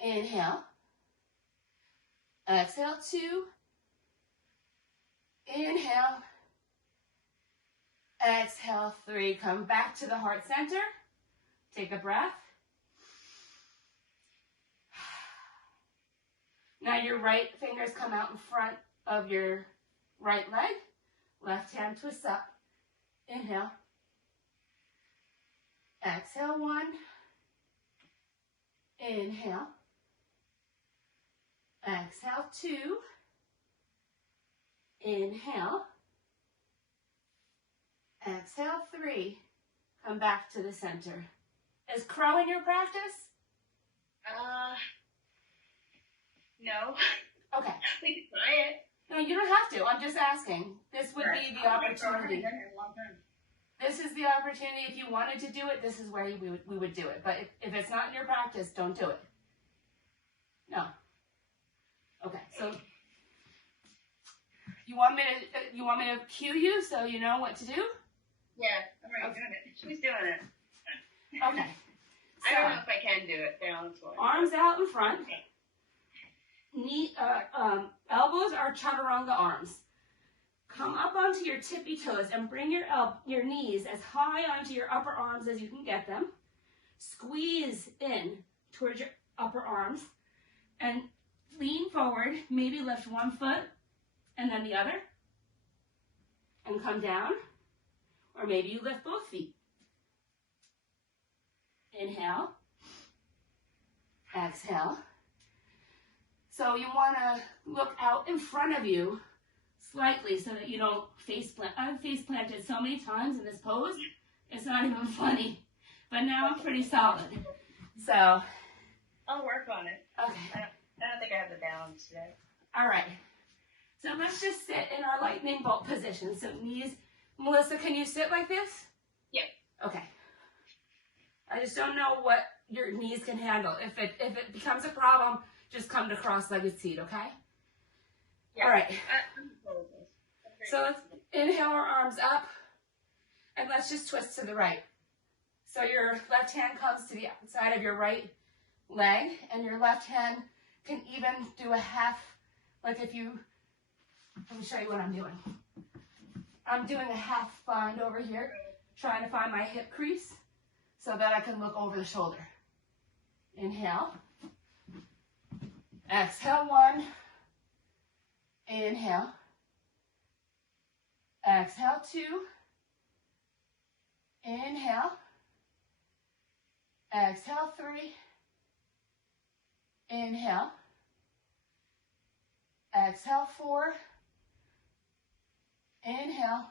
Inhale. Exhale, 2. Inhale. Exhale, 3. Come back to the heart center. Take a breath. Now your right fingers come out in front of your right leg. Left hand twists up. Inhale. Exhale, 1. Inhale. Exhale, 2. Inhale. Exhale, 3. Come back to the center. Is crow in your practice? No. Okay. We can try it. No, you don't have to. I'm just asking. This would be the opportunity. This is the opportunity. If you wanted to do it, this is where we would do it. But if it's not in your practice, don't do it. No. Okay. So you want me to cue you so you know what to do? Yeah, I'm already doing it. She's doing it. Okay. So, I don't know if I can do it. Arms out in front. Elbows are chaturanga arms. Come up onto your tippy toes and bring your knees as high onto your upper arms as you can get them. Squeeze in towards your upper arms and lean forward. Maybe lift one foot and then the other and come down. Or maybe you lift both feet. Inhale. Exhale. So you want to look out in front of you slightly so that you don't face plant. I've face planted so many times in this pose, it's not even funny. But now I'm pretty solid. So I'll work on it. Okay. I don't think I have the balance today. All right. So let's just sit in our lightning bolt position. So knees. Melissa, can you sit like this? Yep. Okay. I just don't know what your knees can handle. If it becomes a problem, just come to cross-legged seat, okay? Yeah. All right. Okay. So let's inhale our arms up, and let's just twist to the right. So your left hand comes to the outside of your right leg, and your left hand can even do a half, like if you, let me show you what I'm doing. I'm doing a half bind over here, trying to find my hip crease so that I can look over the shoulder. Inhale. Exhale, 1. Inhale. Exhale, 2. Inhale. Exhale, 3. Inhale. Exhale, 4. Inhale.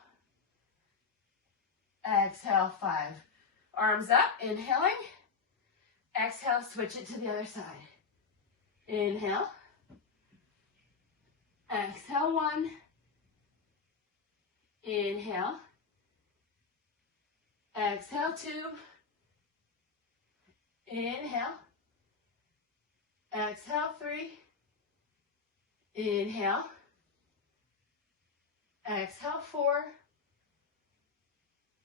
Exhale, 5. Arms up, inhaling. Exhale, switch it to the other side. Inhale. Exhale, 1. Inhale. Exhale, 2. Inhale. Exhale, 3. Inhale. Exhale, 4.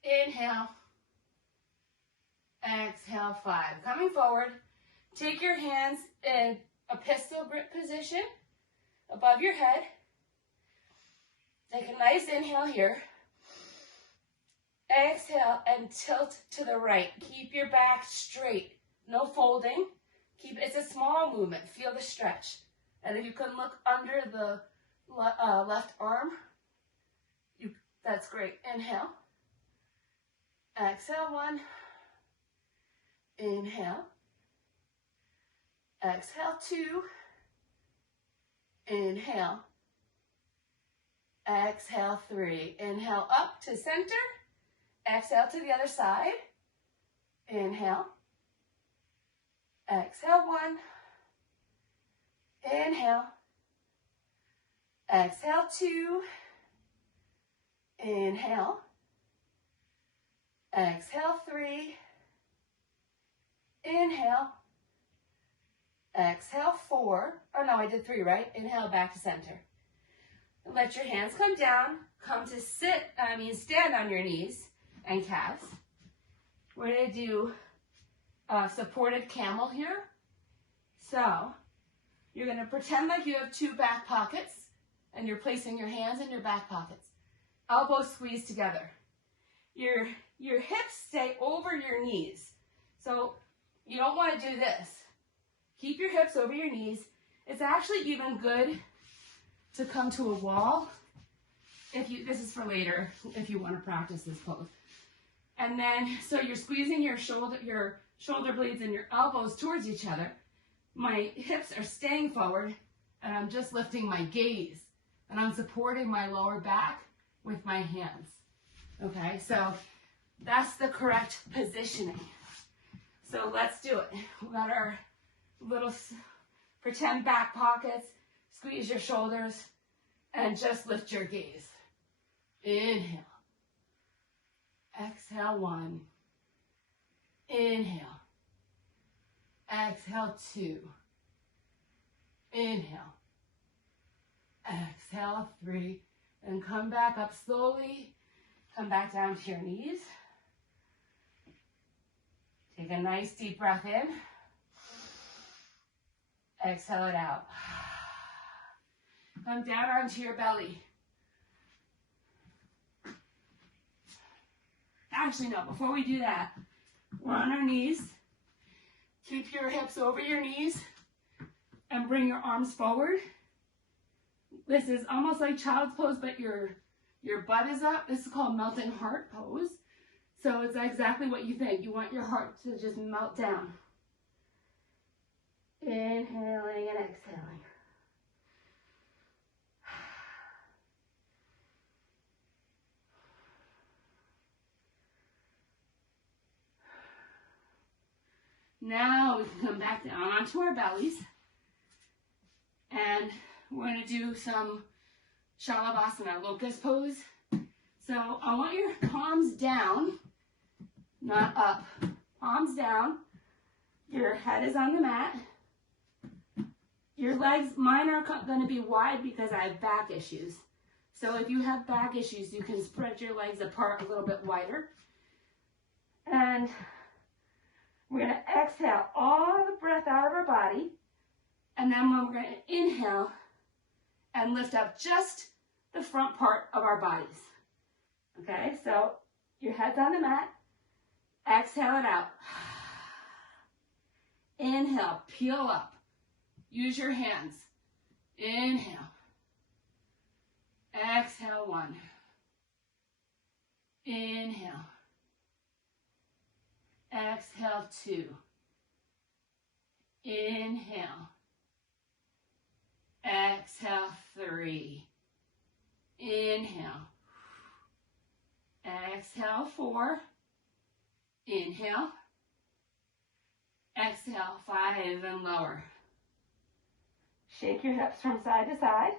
Inhale. Exhale, 5. Coming forward, take your hands in a pistol grip position above your head. Take a nice inhale here. Exhale and tilt to the right. Keep your back straight. No folding. It's a small movement. Feel the stretch. And if you can look under the left arm, that's great. Inhale. Exhale, 1. Inhale. Exhale, 2. Inhale. Exhale, 3. Inhale up to center. Exhale to the other side. Inhale. Exhale, 1. Inhale. Exhale, 2. Inhale. Exhale, 3. Inhale. Exhale, 4. Oh no, I did 3, right? Inhale, back to center. Let your hands come down. Come to stand on your knees and calves. We're going to do a supported camel here. So you're going to pretend like you have 2 back pockets and you're placing your hands in your back pockets. Elbows squeeze together. Your hips stay over your knees. So you don't want to do this. Keep your hips over your knees. It's actually even good to come to a wall. This is for later if you want to practice this pose. And then, so you're squeezing your shoulder blades and your elbows towards each other. My hips are staying forward and I'm just lifting my gaze and I'm supporting my lower back with my hands. Okay, so that's the correct positioning. So let's do it. We got our little pretend back pockets. Squeeze your shoulders and just lift your gaze. Inhale. Exhale, 1. Inhale. Exhale, 2. Inhale. Exhale, 3. And come back up slowly. Come back down to your knees. Take a nice deep breath in. Exhale it out. Come down onto your belly. Actually, no, before we do that, we're on our knees. Keep your hips over your knees and bring your arms forward. This is almost like child's pose, but your butt is up. This is called melting heart pose. So it's exactly what you think. You want your heart to just melt down. Inhaling and exhaling. Now we can come back down onto our bellies. And we're going to do some Shalabhasana, locust pose. So I want your palms down, not up. Palms down. Your head is on the mat. Your legs, mine are going to be wide because I have back issues. So if you have back issues, you can spread your legs apart a little bit wider. And we're going to exhale all the breath out of our body. And then we're going to inhale and lift up just the front part of our bodies. Okay, so your head's on the mat. Exhale it out. Inhale, peel up. Use your hands. Inhale. Exhale, 1. Inhale. Exhale, 2. Inhale. Exhale, 3. Inhale. Exhale, 4. Inhale. Exhale, 5 and lower. Shake your hips from side to side.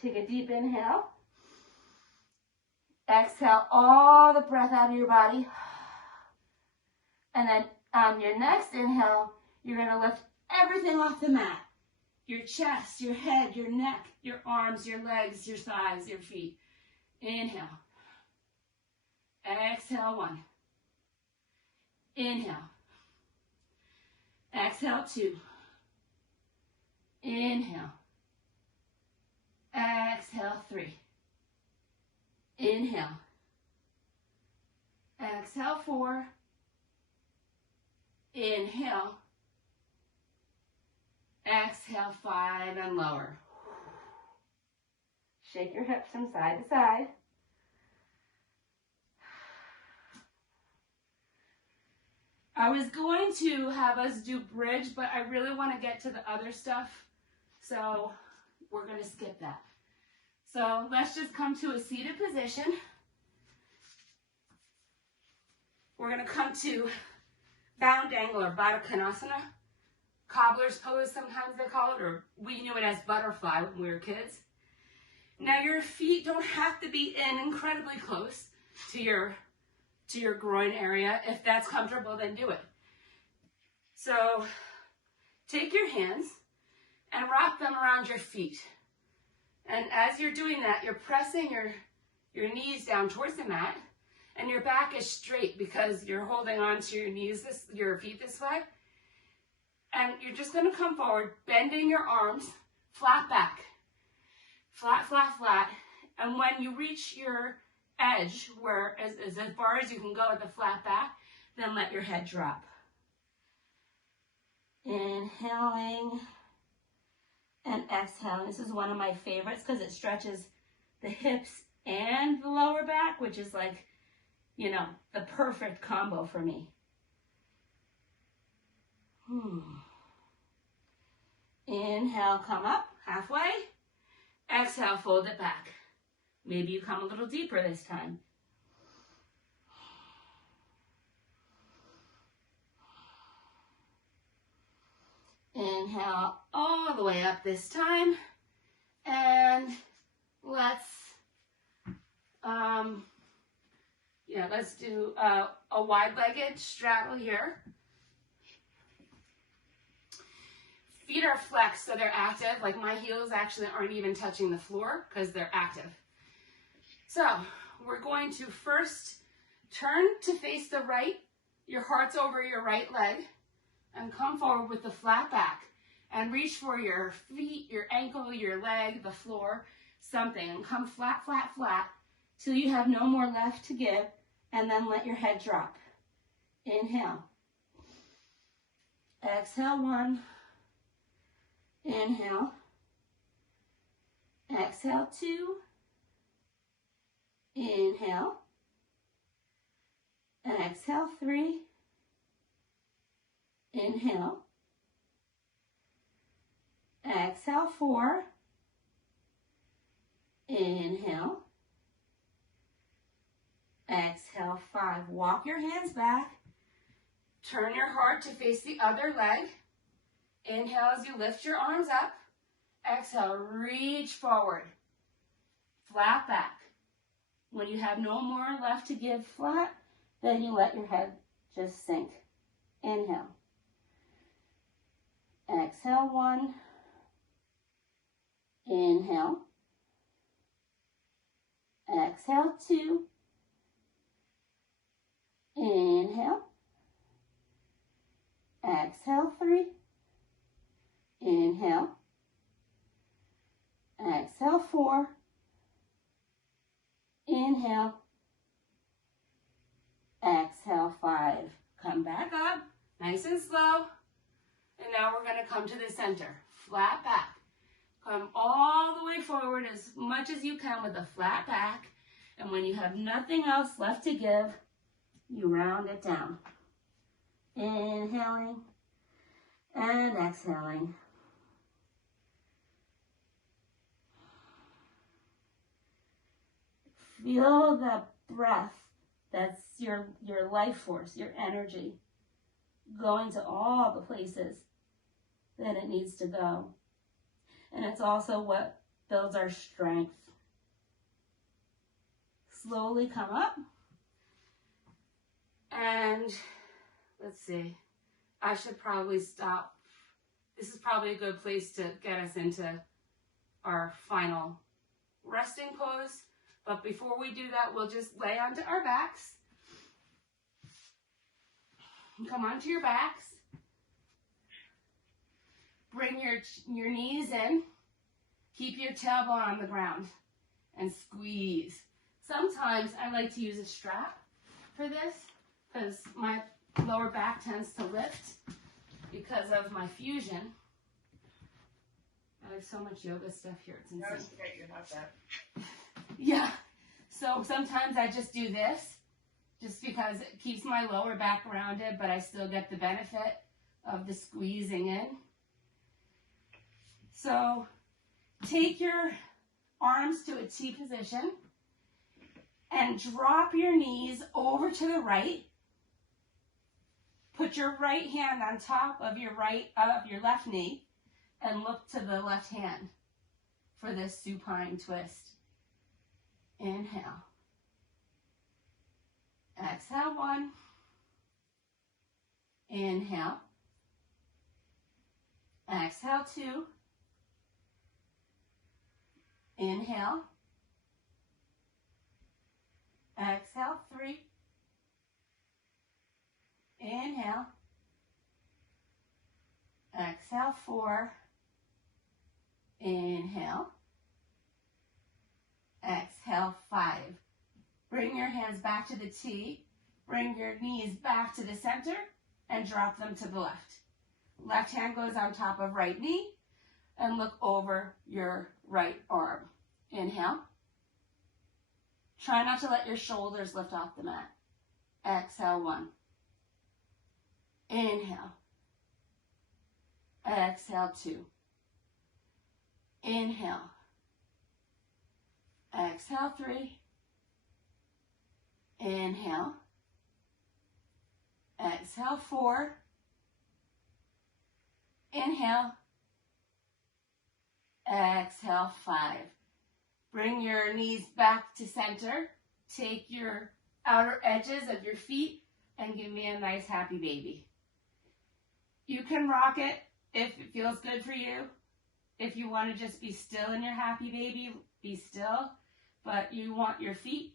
Take a deep inhale. Exhale all the breath out of your body. And then on your next inhale, you're going to lift everything off the mat. Your chest, your head, your neck, your arms, your legs, your thighs, your feet. Inhale. Exhale, 1. Inhale. Exhale, 2. Inhale. Exhale, 3. Inhale. Exhale, 4. Inhale. Exhale, 5 and lower. Shake your hips from side to side. I was going to have us do bridge, but I really want to get to the other stuff, so we're going to skip that. So let's just come to a seated position. we're gonna come to bound angle or Baddha Konasana, cobbler's pose sometimes they call it, or we knew it as butterfly when we were kids. Now your feet don't have to be in incredibly close to your groin area. If that's comfortable, then do it. So take your hands and wrap them around your feet. And as you're doing that, you're pressing your knees down towards the mat, and your back is straight because you're holding on to your knees, your feet this way. And you're just going to come forward, bending your arms, flat back, flat, flat, flat. And when you reach your edge, where as far as you can go with the flat back, then let your head drop. Inhaling and exhaling. This is one of my favorites because it stretches the hips and the lower back, which is like, you know, the perfect combo for me. Inhale, come up halfway. Exhale, fold it back. Maybe you come a little deeper this time. Inhale all the way up this time. And let's do a wide-legged straddle here. Feet are flexed, so they're active. Like my heels actually aren't even touching the floor because they're active. So we're going to first turn to face the right. Your heart's over your right leg, and come forward with the flat back and reach for your feet, your ankle, your leg, the floor, something, and come flat, flat, flat till you have no more left to give, and then let your head drop. Inhale. Exhale, 1. Inhale. Exhale, 2. Inhale. And exhale, 3. Inhale. Exhale, 4. Inhale. Exhale, 5. Walk your hands back. Turn your heart to face the other leg. Inhale as you lift your arms up. Exhale, reach forward. Flat back. When you have no more left to give flat, then you let your head just sink. Inhale. Exhale, 1. Inhale. Exhale, 2. Inhale. Exhale, 3. Inhale. Exhale, 4. Inhale. Exhale, 5. Come back up, nice and slow. And now we're going to come to the center. Flat back. Come all the way forward as much as you can with a flat back. And when you have nothing else left to give, you round it down. Inhaling and exhaling. Feel the breath. That's your life force, your energy, going to all the places that it needs to go. And it's also what builds our strength. Slowly come up. And let's see, I should probably stop. This is probably a good place to get us into our final resting pose. But before we do that, we'll just lay onto our backs. Come onto your backs. Bring your knees in. Keep your tailbone on the ground and squeeze. Sometimes I like to use a strap for this because my lower back tends to lift because of my fusion. I have so much yoga stuff here. It's insane. I always forget you have that. Yeah. So sometimes I just do this just because it keeps my lower back rounded, but I still get the benefit of the squeezing in. So take your arms to a T position and drop your knees over to the right Put your right hand on top of your left knee and look to the left hand for this supine twist. Inhale. Exhale, 1. Inhale. Exhale, 2. Inhale. Exhale, 3. Inhale. Exhale, 4. Inhale. Exhale, 5. Bring your hands back to the T. Bring your knees back to the center and drop them to the left. Left hand goes on top of right knee and look over your right arm. Inhale. Try not to let your shoulders lift off the mat. Exhale, 1. Inhale. Exhale, 2. Inhale. Exhale, 3. Inhale. Exhale, 4. Inhale. Exhale, 5. Bring your knees back to center. Take your outer edges of your feet and give me a nice happy baby. You can rock it if it feels good for you. If you want to just be still in your happy baby, be still. But you want your feet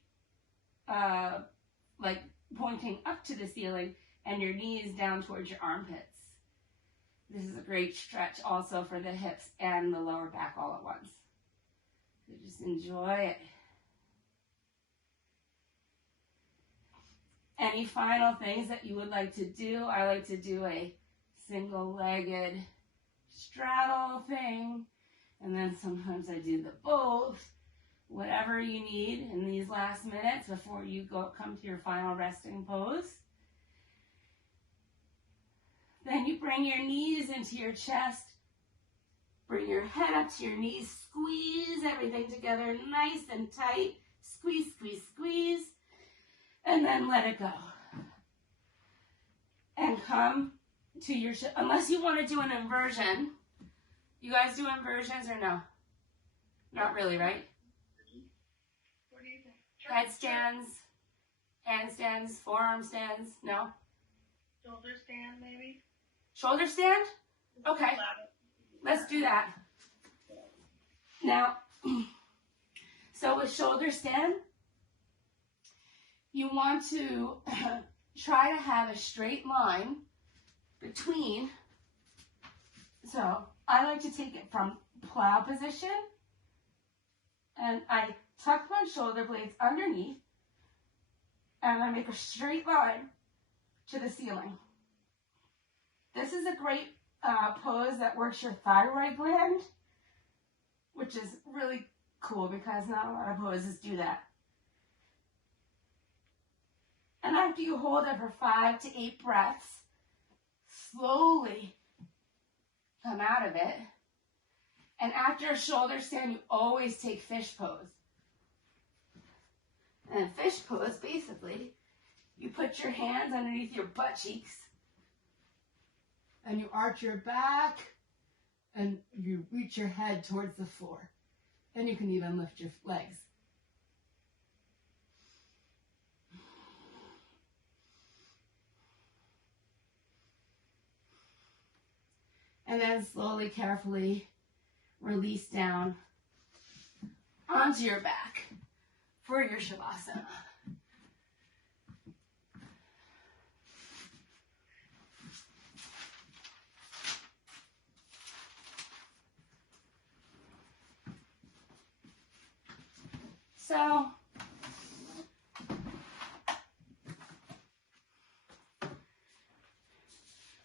like pointing up to the ceiling and your knees down towards your armpits. This is a great stretch also for the hips and the lower back all at once. So just enjoy it. Any final things that you would like to do? I like to do a single-legged straddle thing, and then sometimes I do the both. Whatever you need in these last minutes before you come to your final resting pose. Then you bring your knees into your chest. Bring your head up to your knees. Squeeze everything together nice and tight. Squeeze, squeeze, squeeze. And then let it go. And come to your, unless you want to do an inversion. You guys do inversions or no? Not really, right? What do you think? Headstands, handstands, forearm stands, no? Shoulder stand, maybe? Shoulder stand? Okay, let's do that. Now, so with shoulder stand, you want to try to have a straight line between, so I like to take it from plow position, and I tuck my shoulder blades underneath, and I make a straight line to the ceiling. This is a great pose that works your thyroid gland, which is really cool because not a lot of poses do that. And after you hold it for 5 to 8 breaths, slowly come out of it. And after a shoulder stand, you always take fish pose. And fish pose, basically, you put your hands underneath your butt cheeks and you arch your back and you reach your head towards the floor. And you can even lift your legs. And then slowly, carefully release down onto your back for your Shavasana. So,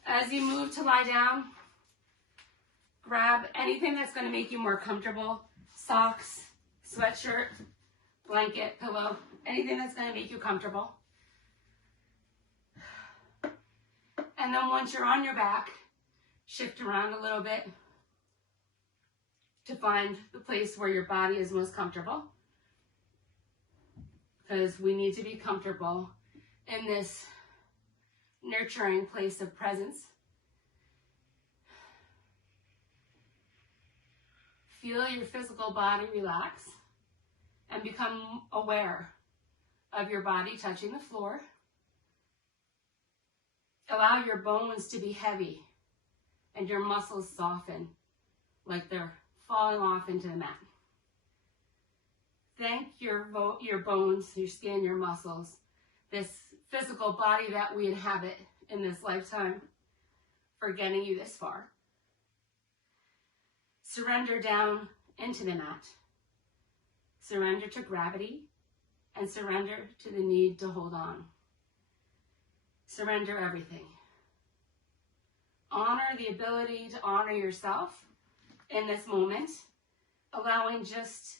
as you move to lie down, grab anything that's going to make you more comfortable. Socks, sweatshirt, blanket, pillow, anything that's going to make you comfortable. And then once you're on your back, shift around a little bit to find the place where your body is most comfortable. Because we need to be comfortable in this nurturing place of presence. Feel your physical body relax and become aware of your body touching the floor. Allow your bones to be heavy and your muscles soften like they're falling off into the mat. Thank your bones, your skin, your muscles, this physical body that we inhabit in this lifetime for getting you this far. Surrender down into the mat. Surrender to gravity and surrender to the need to hold on. Surrender everything. Honor the ability to honor yourself in this moment, allowing just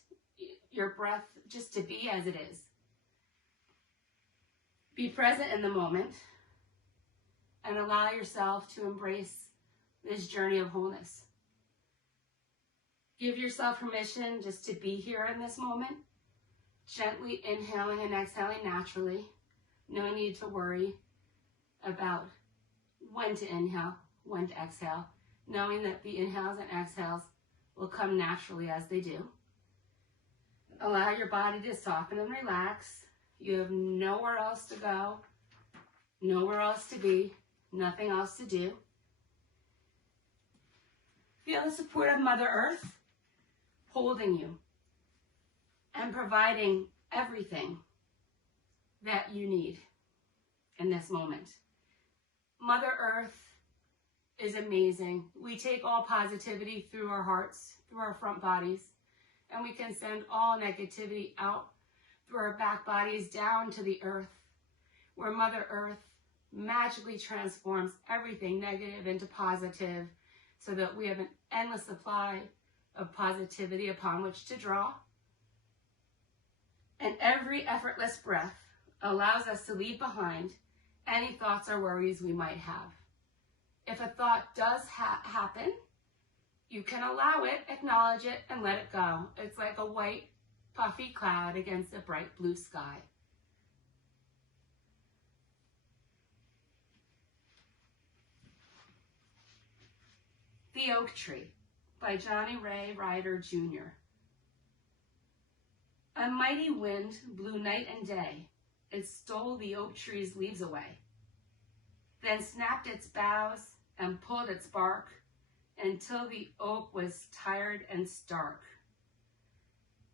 your breath just to be as it is. Be present in the moment and allow yourself to embrace this journey of wholeness. Give yourself permission just to be here in this moment, gently inhaling and exhaling naturally. No need to worry about when to inhale, when to exhale, knowing that the inhales and exhales will come naturally as they do. Allow your body to soften and relax. You have nowhere else to go, nowhere else to be, nothing else to do. Feel the support of Mother Earth holding you and providing everything that you need in this moment. Mother Earth is amazing. We take all positivity through our hearts, through our front bodies, and we can send all negativity out through our back bodies down to the earth, where Mother Earth magically transforms everything negative into positive so that we have an endless supply of positivity upon which to draw. And every effortless breath allows us to leave behind any thoughts or worries we might have. If a thought does happen, you can allow it, acknowledge it, and let it go. It's like a white, puffy cloud against a bright blue sky. The Oak Tree by Johnny Ray Ryder Jr. A mighty wind blew night and day. It stole the oak tree's leaves away, then snapped its boughs and pulled its bark until the oak was tired and stark.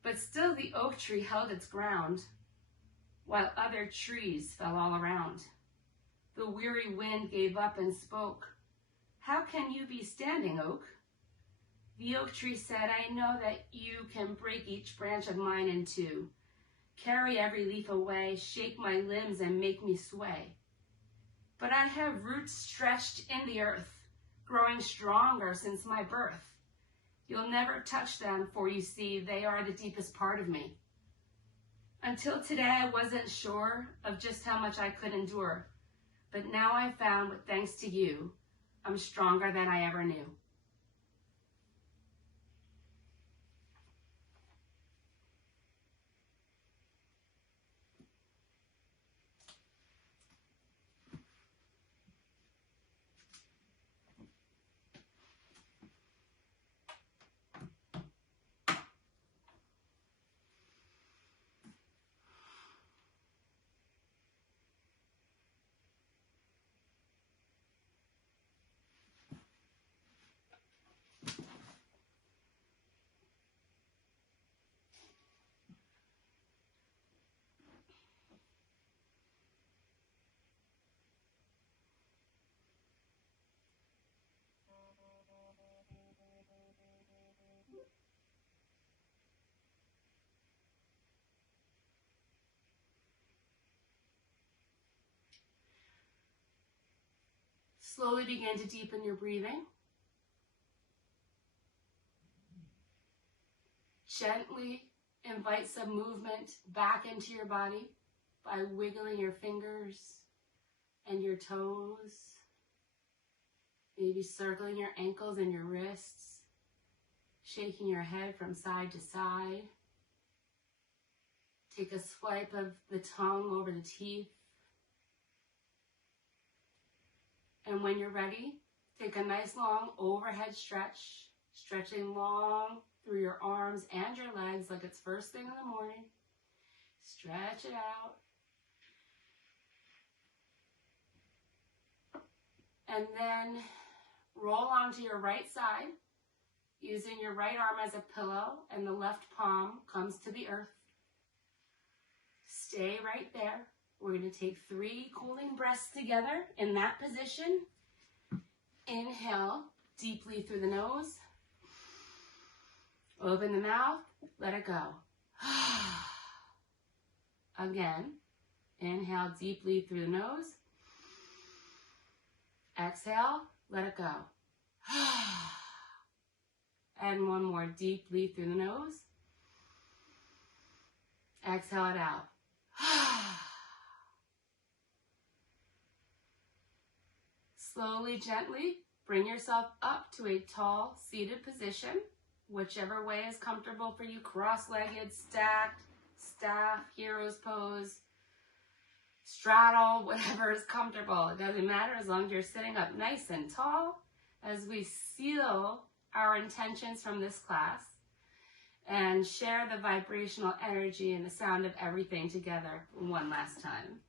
But still the oak tree held its ground, while other trees fell all around. The weary wind gave up and spoke, "How can you be standing, oak?" The oak tree said, "I know that you can break each branch of mine in two, carry every leaf away, shake my limbs and make me sway. But I have roots stretched in the earth, growing stronger since my birth. You'll never touch them, for you see, they are the deepest part of me. Until today, I wasn't sure of just how much I could endure, but now I found that thanks to you, I'm stronger than I ever knew." Slowly begin to deepen your breathing. Gently invite some movement back into your body by wiggling your fingers and your toes, maybe circling your ankles and your wrists, shaking your head from side to side. Take a swipe of the tongue over the teeth. And when you're ready, take a nice long overhead stretch, stretching long through your arms and your legs like it's first thing in the morning. Stretch it out. And then roll onto your right side, using your right arm as a pillow, and the left palm comes to the earth. Stay right there. We're going to take 3 cooling breaths together in that position. Inhale deeply through the nose. Open the mouth, let it go. Again, inhale deeply through the nose. Exhale, let it go. And one more deeply through the nose. Exhale it out. Slowly, gently, bring yourself up to a tall, seated position, whichever way is comfortable for you, cross-legged, stacked, staff, hero's pose, straddle, whatever is comfortable. It doesn't matter as long as you're sitting up nice and tall as we seal our intentions from this class and share the vibrational energy and the sound of everything together one last time.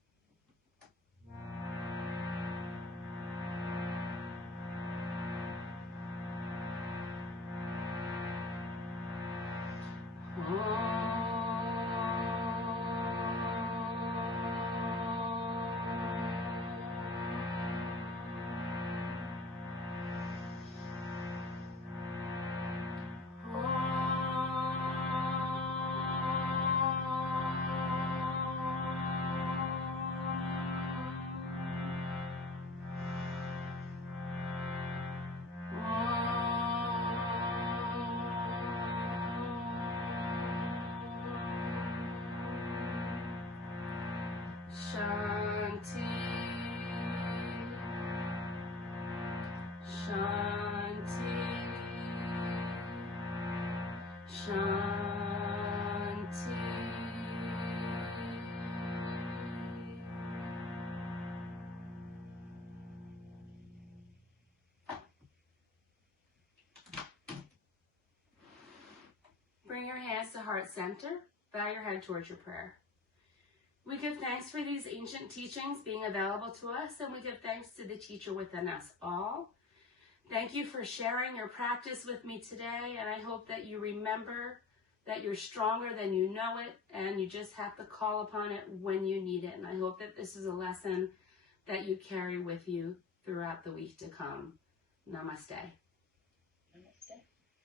Shanti, Shanti, Shanti. Bring your hands to heart center. Bow your head towards your prayer. We give thanks for these ancient teachings being available to us, and we give thanks to the teacher within us all. Thank you for sharing your practice with me today, and I hope that you remember that you're stronger than you know it, and you just have to call upon it when you need it. And I hope that this is a lesson that you carry with you throughout the week to come. Namaste.